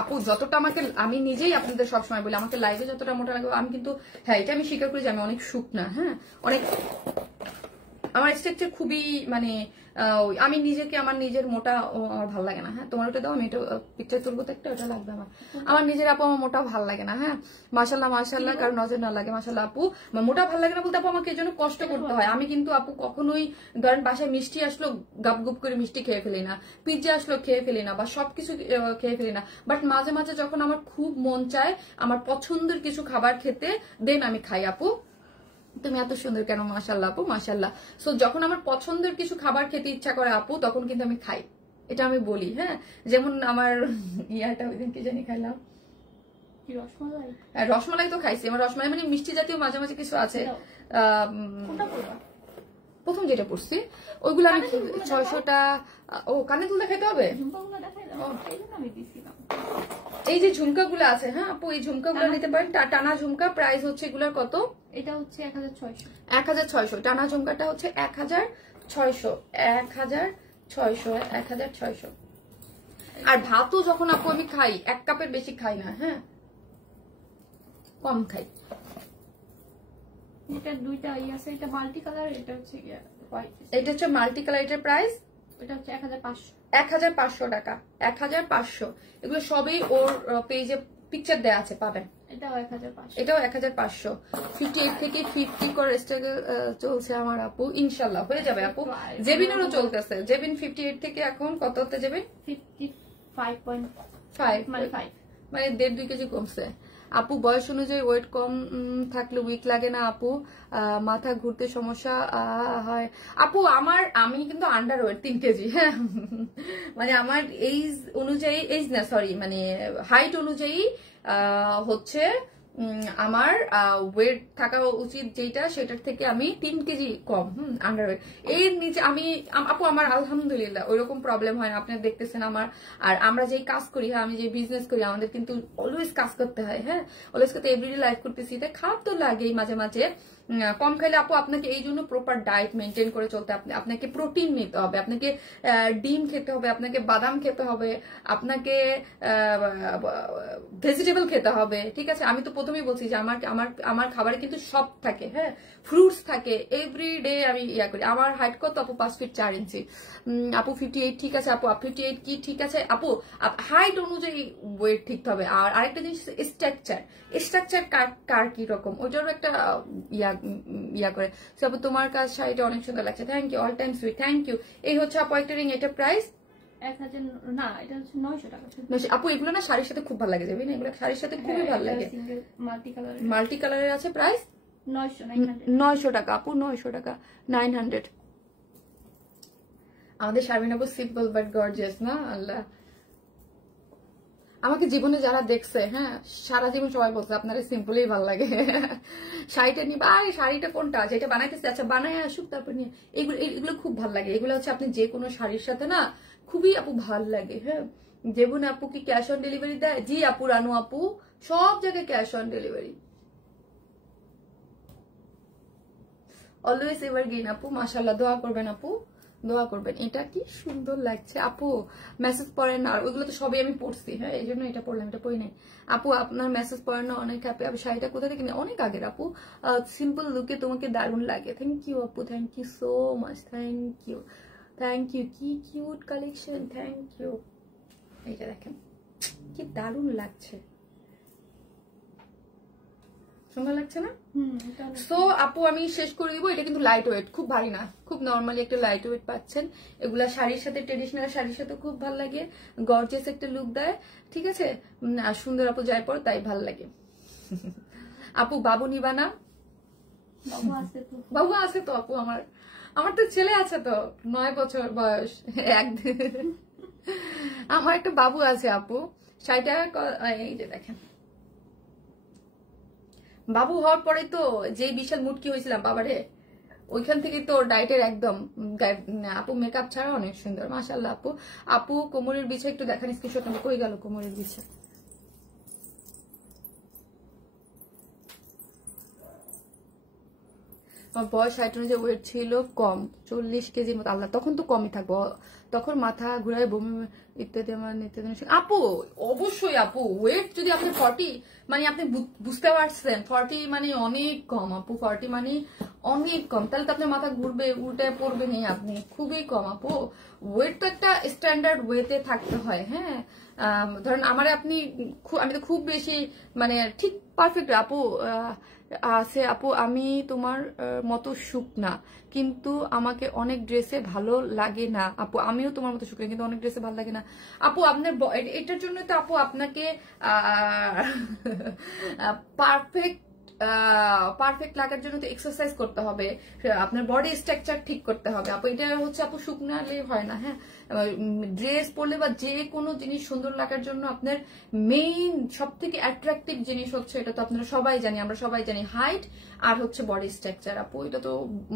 আপু যতটা আমাকে, আমি নিজেই আপনাদের সবসময় বলি আমাকে লাইভে যতটা মোটা লাগবে, আমি কিন্তু হ্যাঁ এটা আমি স্বীকার করি যে আমি অনেক শুকনা। হ্যাঁ, অনেক আমার স্ট্রাকচার খুবই মানে আমি নিজেকে আমার নিজের মোটা আমার ভালো লাগে না। হ্যাঁ, তোমার ওটা দাও, আমি এটা পিকচার তুলবো তো একটা, ওটা লাগবে আমার নিজের আপু। আমার মোটা ভালো লাগে না। হ্যাঁ, মাশাল্লাহ মাশাল্লাহ, কারণ নজর না লাগে। মাশাল্লাহ আপু, মোটা ভালো লাগে না বলতে আপু আমাকে এই জন্য কষ্ট করতে হয়। আমি কিন্তু আপু কখনোই ধরেন বাসায় মিষ্টি আসলো গাপ গুপ করে মিষ্টি খেয়ে ফেলি না, পিৎজা আসলো খেয়ে ফেলি না, বা সবকিছু খেয়ে ফেলি না। বাট মাঝে মাঝে যখন আমার খুব মন চায় আমার পছন্দের কিছু খাবার খেতে, দেন আমি খাই। আপু তুমি এত সুন্দর কেন? মাশাল্লাহ আপু, মাশাল্লাহ। সো যখন আমার পছন্দের কিছু খাবার খেতে ইচ্ছা করে আপু, তখন কিন্তু আমি খাই, এটা আমি বলি। হ্যাঁ, যেমন আমার ইয়াটা ওই দিন কি জানি খাইলাম, রসমালাই তো খাইছি। আমার রসমালাই মানে মিষ্টি জাতীয় মাঝে মাঝে কিছু আছে। প্রথম যেটা পড়ছি ওইগুলো আমি 600টা। ও কানে দুলটা খেতে হবে। এই যে ঝুমকাগুলো আছে, হ্যাঁ আপু এই ঝুমকাগুলো নিতে পারেন, টানা ঝুমকা। প্রাইস হচ্ছে এগুলোর কত? এটা হচ্ছে 1600। 1600 টানা ঝুমকাটা হচ্ছে 1600। 1600। আর ভাতও যখন আপু আমি খাই 1 কাপের বেশি খাই না। হ্যাঁ, কম খাই। এটা দুইটা আছে, এটা মাল্টি কালার, এটা হচ্ছে হোয়াইট। এটা হচ্ছে মাল্টি কালার। এটার প্রাইস এটা হচ্ছে 1500। 1500 টাকা, 1500। এগুলো সবই ওর পেজে পিকচার দেয়া আছে, পাবেন। এটাও 1500। এটাও 1500। 58 থেকে 50 করে স্ট্রাগল চলছে আমার আপু, ইনশাল্লাহ হয়ে যাবে আপু। জেবিনেরও চলতেছে। জেবিন 58 থেকে এখন কত হতে যাবে? 55.5 মানে 5 মানে 1.5-2 কেজি কমছে। আপু বয়স অনুযায়ী ওয়েট কম থাকলে উইক লাগে না আপু? মাথা ঘুরতে সমস্যা হয় আপু? আমি কিন্তু আন্ডার ওয়েট 3 কেজি। হ্যাঁ, মানে আমার এইজ অনুযায়ী, এইজ না সরি, মানে হাইট অনুযায়ী হচ্ছে আমার ওয়েট থাকা উচিত যেটা, সেটার থেকে আমি 3 কেজি কম। আন্ডারওয়েট। এর নিচে আমি আপু আমার আলহামদুলিল্লাহ ওইরকম প্রবলেম হয় না। আপনি দেখতেছেন আমার, আর আমরা যেই কাজ করি, হ্যাঁ আমি যে বিজনেস করি, আমাদের কিন্তু অলওয়েজ কাজ করতে হয়। হ্যাঁ, অলওয়েজ করতে, এভরিডে লাইফ করতেছি, তাই খারাপ তো লাগেই মাঝে মাঝে। কম খাইলে আপু আপনাকে এই জন্য প্রপার ডায়েট মেনটেন করে চলতে আপনাকে প্রোটিন নিতে হবে, আপনাকে ডিম খেতে হবে, আপনাকে বাদাম খেতে হবে, আপনাকে ভেজিটেবল খেতে হবে, ঠিক আছে। আমি তো প্রথমেই বলছি যে আমার খাবারে কিন্তু সব থাকে, হ্যাঁ, ফ্রুটস থাকে, এভরিডে আমি ইয়া করি। আমার হাইট কত আপু? 5 ফিট 4 ইঞ্চি। আপু 58 ঠিক আছে আপু, 58 কি ঠিক আছে আপু? হাইট অনুযায়ী ওয়েট ঠিক হবে। আর আরেকটা জিনিস স্ট্রাকচার কার কি রকম ওইটারও একটা ইয়া করে। আপু তোমার কাজ শাড়িটা অনেক সুন্দর লাগছে, thank you, all time sweet, thank you. এই হচ্ছে আপু একটা রিং, এটা প্রাইস 1000 না, এটা হচ্ছে 900 টাকা। আপু এগুলো না শাড়ির সাথে খুব ভালো লাগে, যাবি না? এগুলো শাড়ির সাথে খুবই ভালো লাগে। মাল্টি কালারের আছে, প্রাইস 900 টাকা আপু, 900 টাকা, 900। আমাদের শারমিন আপু সিম্পল বাট গর্জিয়াস না? আল্লাহ, আমাকে জীবনে যারা দেখছে, হ্যাঁ, সারা জীবন সবাই বলছে আপনারা সিম্পলই ভালো লাগে। শাড়িটা নিবা, শাড়িটা কোনটা, যেটা বানাইতেছে, আচ্ছা বানায় আসুক তারপর নিয়ে। এগুলো খুব ভালো লাগে। এগুলো হচ্ছে আপনি যে কোনো শাড়ির সাথে না খুবই আপু ভালো লাগে। হ্যাঁ, যেমন আপু কি ক্যাশ অন ডেলিভারি দেয়? জি আপু, রানু আপু সব জায়গায় cash on delivery, always ever gain আপু। মাশাআল্লাহ, দোয়া করবেন আপু, দোয়া করবেন। এটা কি সুন্দর লাগছে আপু, মেসেজ পড়েন না? আর ওইগুলো তো সবই আমি পড়ছি, হ্যাঁ, এই জন্য এটা পড়লাম, এটা পড়ি নাই। আপু আপনার মেসেজ পড়েন না, অনেক হ্যাপি। আপু শাড়িটা কোথা থেকে? অনেক আগের আপু, সিম্পল লুকে তোমাকে দারুণ লাগে। থ্যাংক ইউ আপু, thank you so much, thank you, thank you. কি কিউট কালেকশন, থ্যাংক ইউ। এইটা দেখেন কি দারুণ লাগছে, সুন্দর লাগছে না? সো আপু আমি শেষ করে দিব। এটা কিন্তু লাইট ওয়েট, খুব ভারী না, খুব নর্মালি একটা লাইট ওয়েট পাচ্ছেন। এগুলা শাড়ির সাথে, ট্রেডিশনাল শাড়ির সাথে খুব ভালো লাগে, গর্জিয়াস একটা লুক দেয়, ঠিক আছে। আর সুন্দর আপু যায় পর তাই ভাল লাগে। আপু বাবু নিবা না? বাবু আছে তো আপু, আমার তো ছেলে আছে তো, 9 বছর বয়স, একদিন আমার একটা বাবু আছে আপু। শাড়িটা এই যে দেখেন, বাবু হওয়ার পরে তো যে বিশাল মুটকি হয়েছিলাম বাবারে, ওইখান থেকে তো ডায়েটের একদম। আপু মেকআপ ছাড়া অনেক সুন্দর, মাশাআল্লাহ আপু। আপু কোমরের বিছে একটু দেখান, স্ক্রিনশট নেবো। কই গেল কোমরের বিছে? আমার বয়স 60 অনুযায়ী ওয়েট ছিল কম, 40 কেজির মতো। আল্লাহ, তখন তো কমই থাকবো, তখন মাথা ঘুরায়, বমি ইত্যাদি আমার ইত্যাদি। আপু অবশ্যই আপু, ওয়েট যদি আপনি 40 মানে আপনি বুঝতে পারছেন 40 মানে অনেক কম আপু, 40 মানে অনেক কম, তাহলে তো আপনার মাথা ঘুরবে, উল্টে পড়বে নেই আপনি, খুবই কম আপু। ওয়েট তো একটা স্ট্যান্ডার্ড ওয়েতে থাকতে হয়, হ্যাঁ। ধরেন আমার আমি তো খুব বেশি মানে ঠিক পারফেক্ট আপু আছে আপু। আমি তোমার মতো শুকনা, কিন্তু আমাকে অনেক ড্রেসে ভালো লাগে না আপু। আমিও তোমার মতো শুকনা, কিন্তু অনেক ড্রেসে ভালো লাগে না আপু। আপনার এটার জন্য তো আপু আপনাকে পারফেক্ট লাগার জন্য তো এক্সারসাইজ করতে হবে, আপনার বডি স্ট্রাকচার ঠিক করতে হবে আপু। এটা হচ্ছে আপু শুকনালে হয় না, হ্যাঁ। ড্রেস পরলে বা যে কোনো জিনিস সুন্দর লাগার জন্য আপনার মেইন সব থেকে অ্যাট্রাকটিভ জিনিস হচ্ছে, এটা তো আপনারা সবাই জানি, আমরা সবাই জানি, হাইট আর হচ্ছে বডি স্ট্রাকচার আপু। এটা তো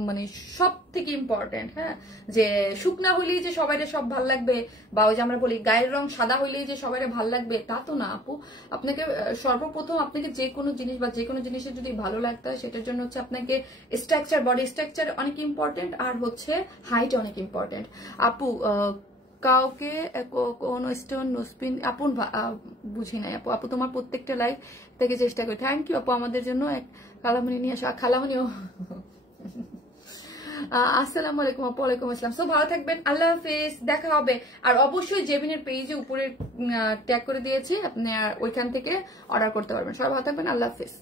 মানে সব থেকে ইম্পর্টেন্ট, হ্যাঁ। যে শুকনা হইলেই যে সবাই সব ভাল লাগবে, বা ওই যে আমরা বলি গায়ের রং সাদা হইলেই যে সবাই ভাল লাগবে, তা তো না আপু। আপনাকে সর্বপ্রথম আপনাকে যে কোনো জিনিস বা যে কোনো জিনিসের যদি ভালো লাগতে হয়, সেটার জন্য হচ্ছে আপনাকে স্ট্রাকচার, বডি স্ট্রাকচার অনেক ইম্পর্টেন্ট, আর হচ্ছে হাইট অনেক ইম্পর্টেন্ট আপু। কাউকে কোন স্টোন নোসপিন আপু বুঝি নাই আপু। আপু তোমার প্রত্যেকটা লাইফ থেকে চেষ্টা করি, থ্যাংক ইউ আপু। আমাদের জন্য এক কালামণি নিয়ে আসা, খালামণিও। আসসালামু আলাইকুম আপু। ওয়ালাইকুম আসসালাম। সো ভালো থাকবেন, আল্লাহ হাফেজ, দেখা হবে। আর অবশ্যই জেবিনের পেজে উপরে ট্যাগ করে দিয়েছি, আপনি ওইখান থেকে অর্ডার করতে পারবেন। সবাই ভালো থাকবেন, আল্লাহ হাফেজ।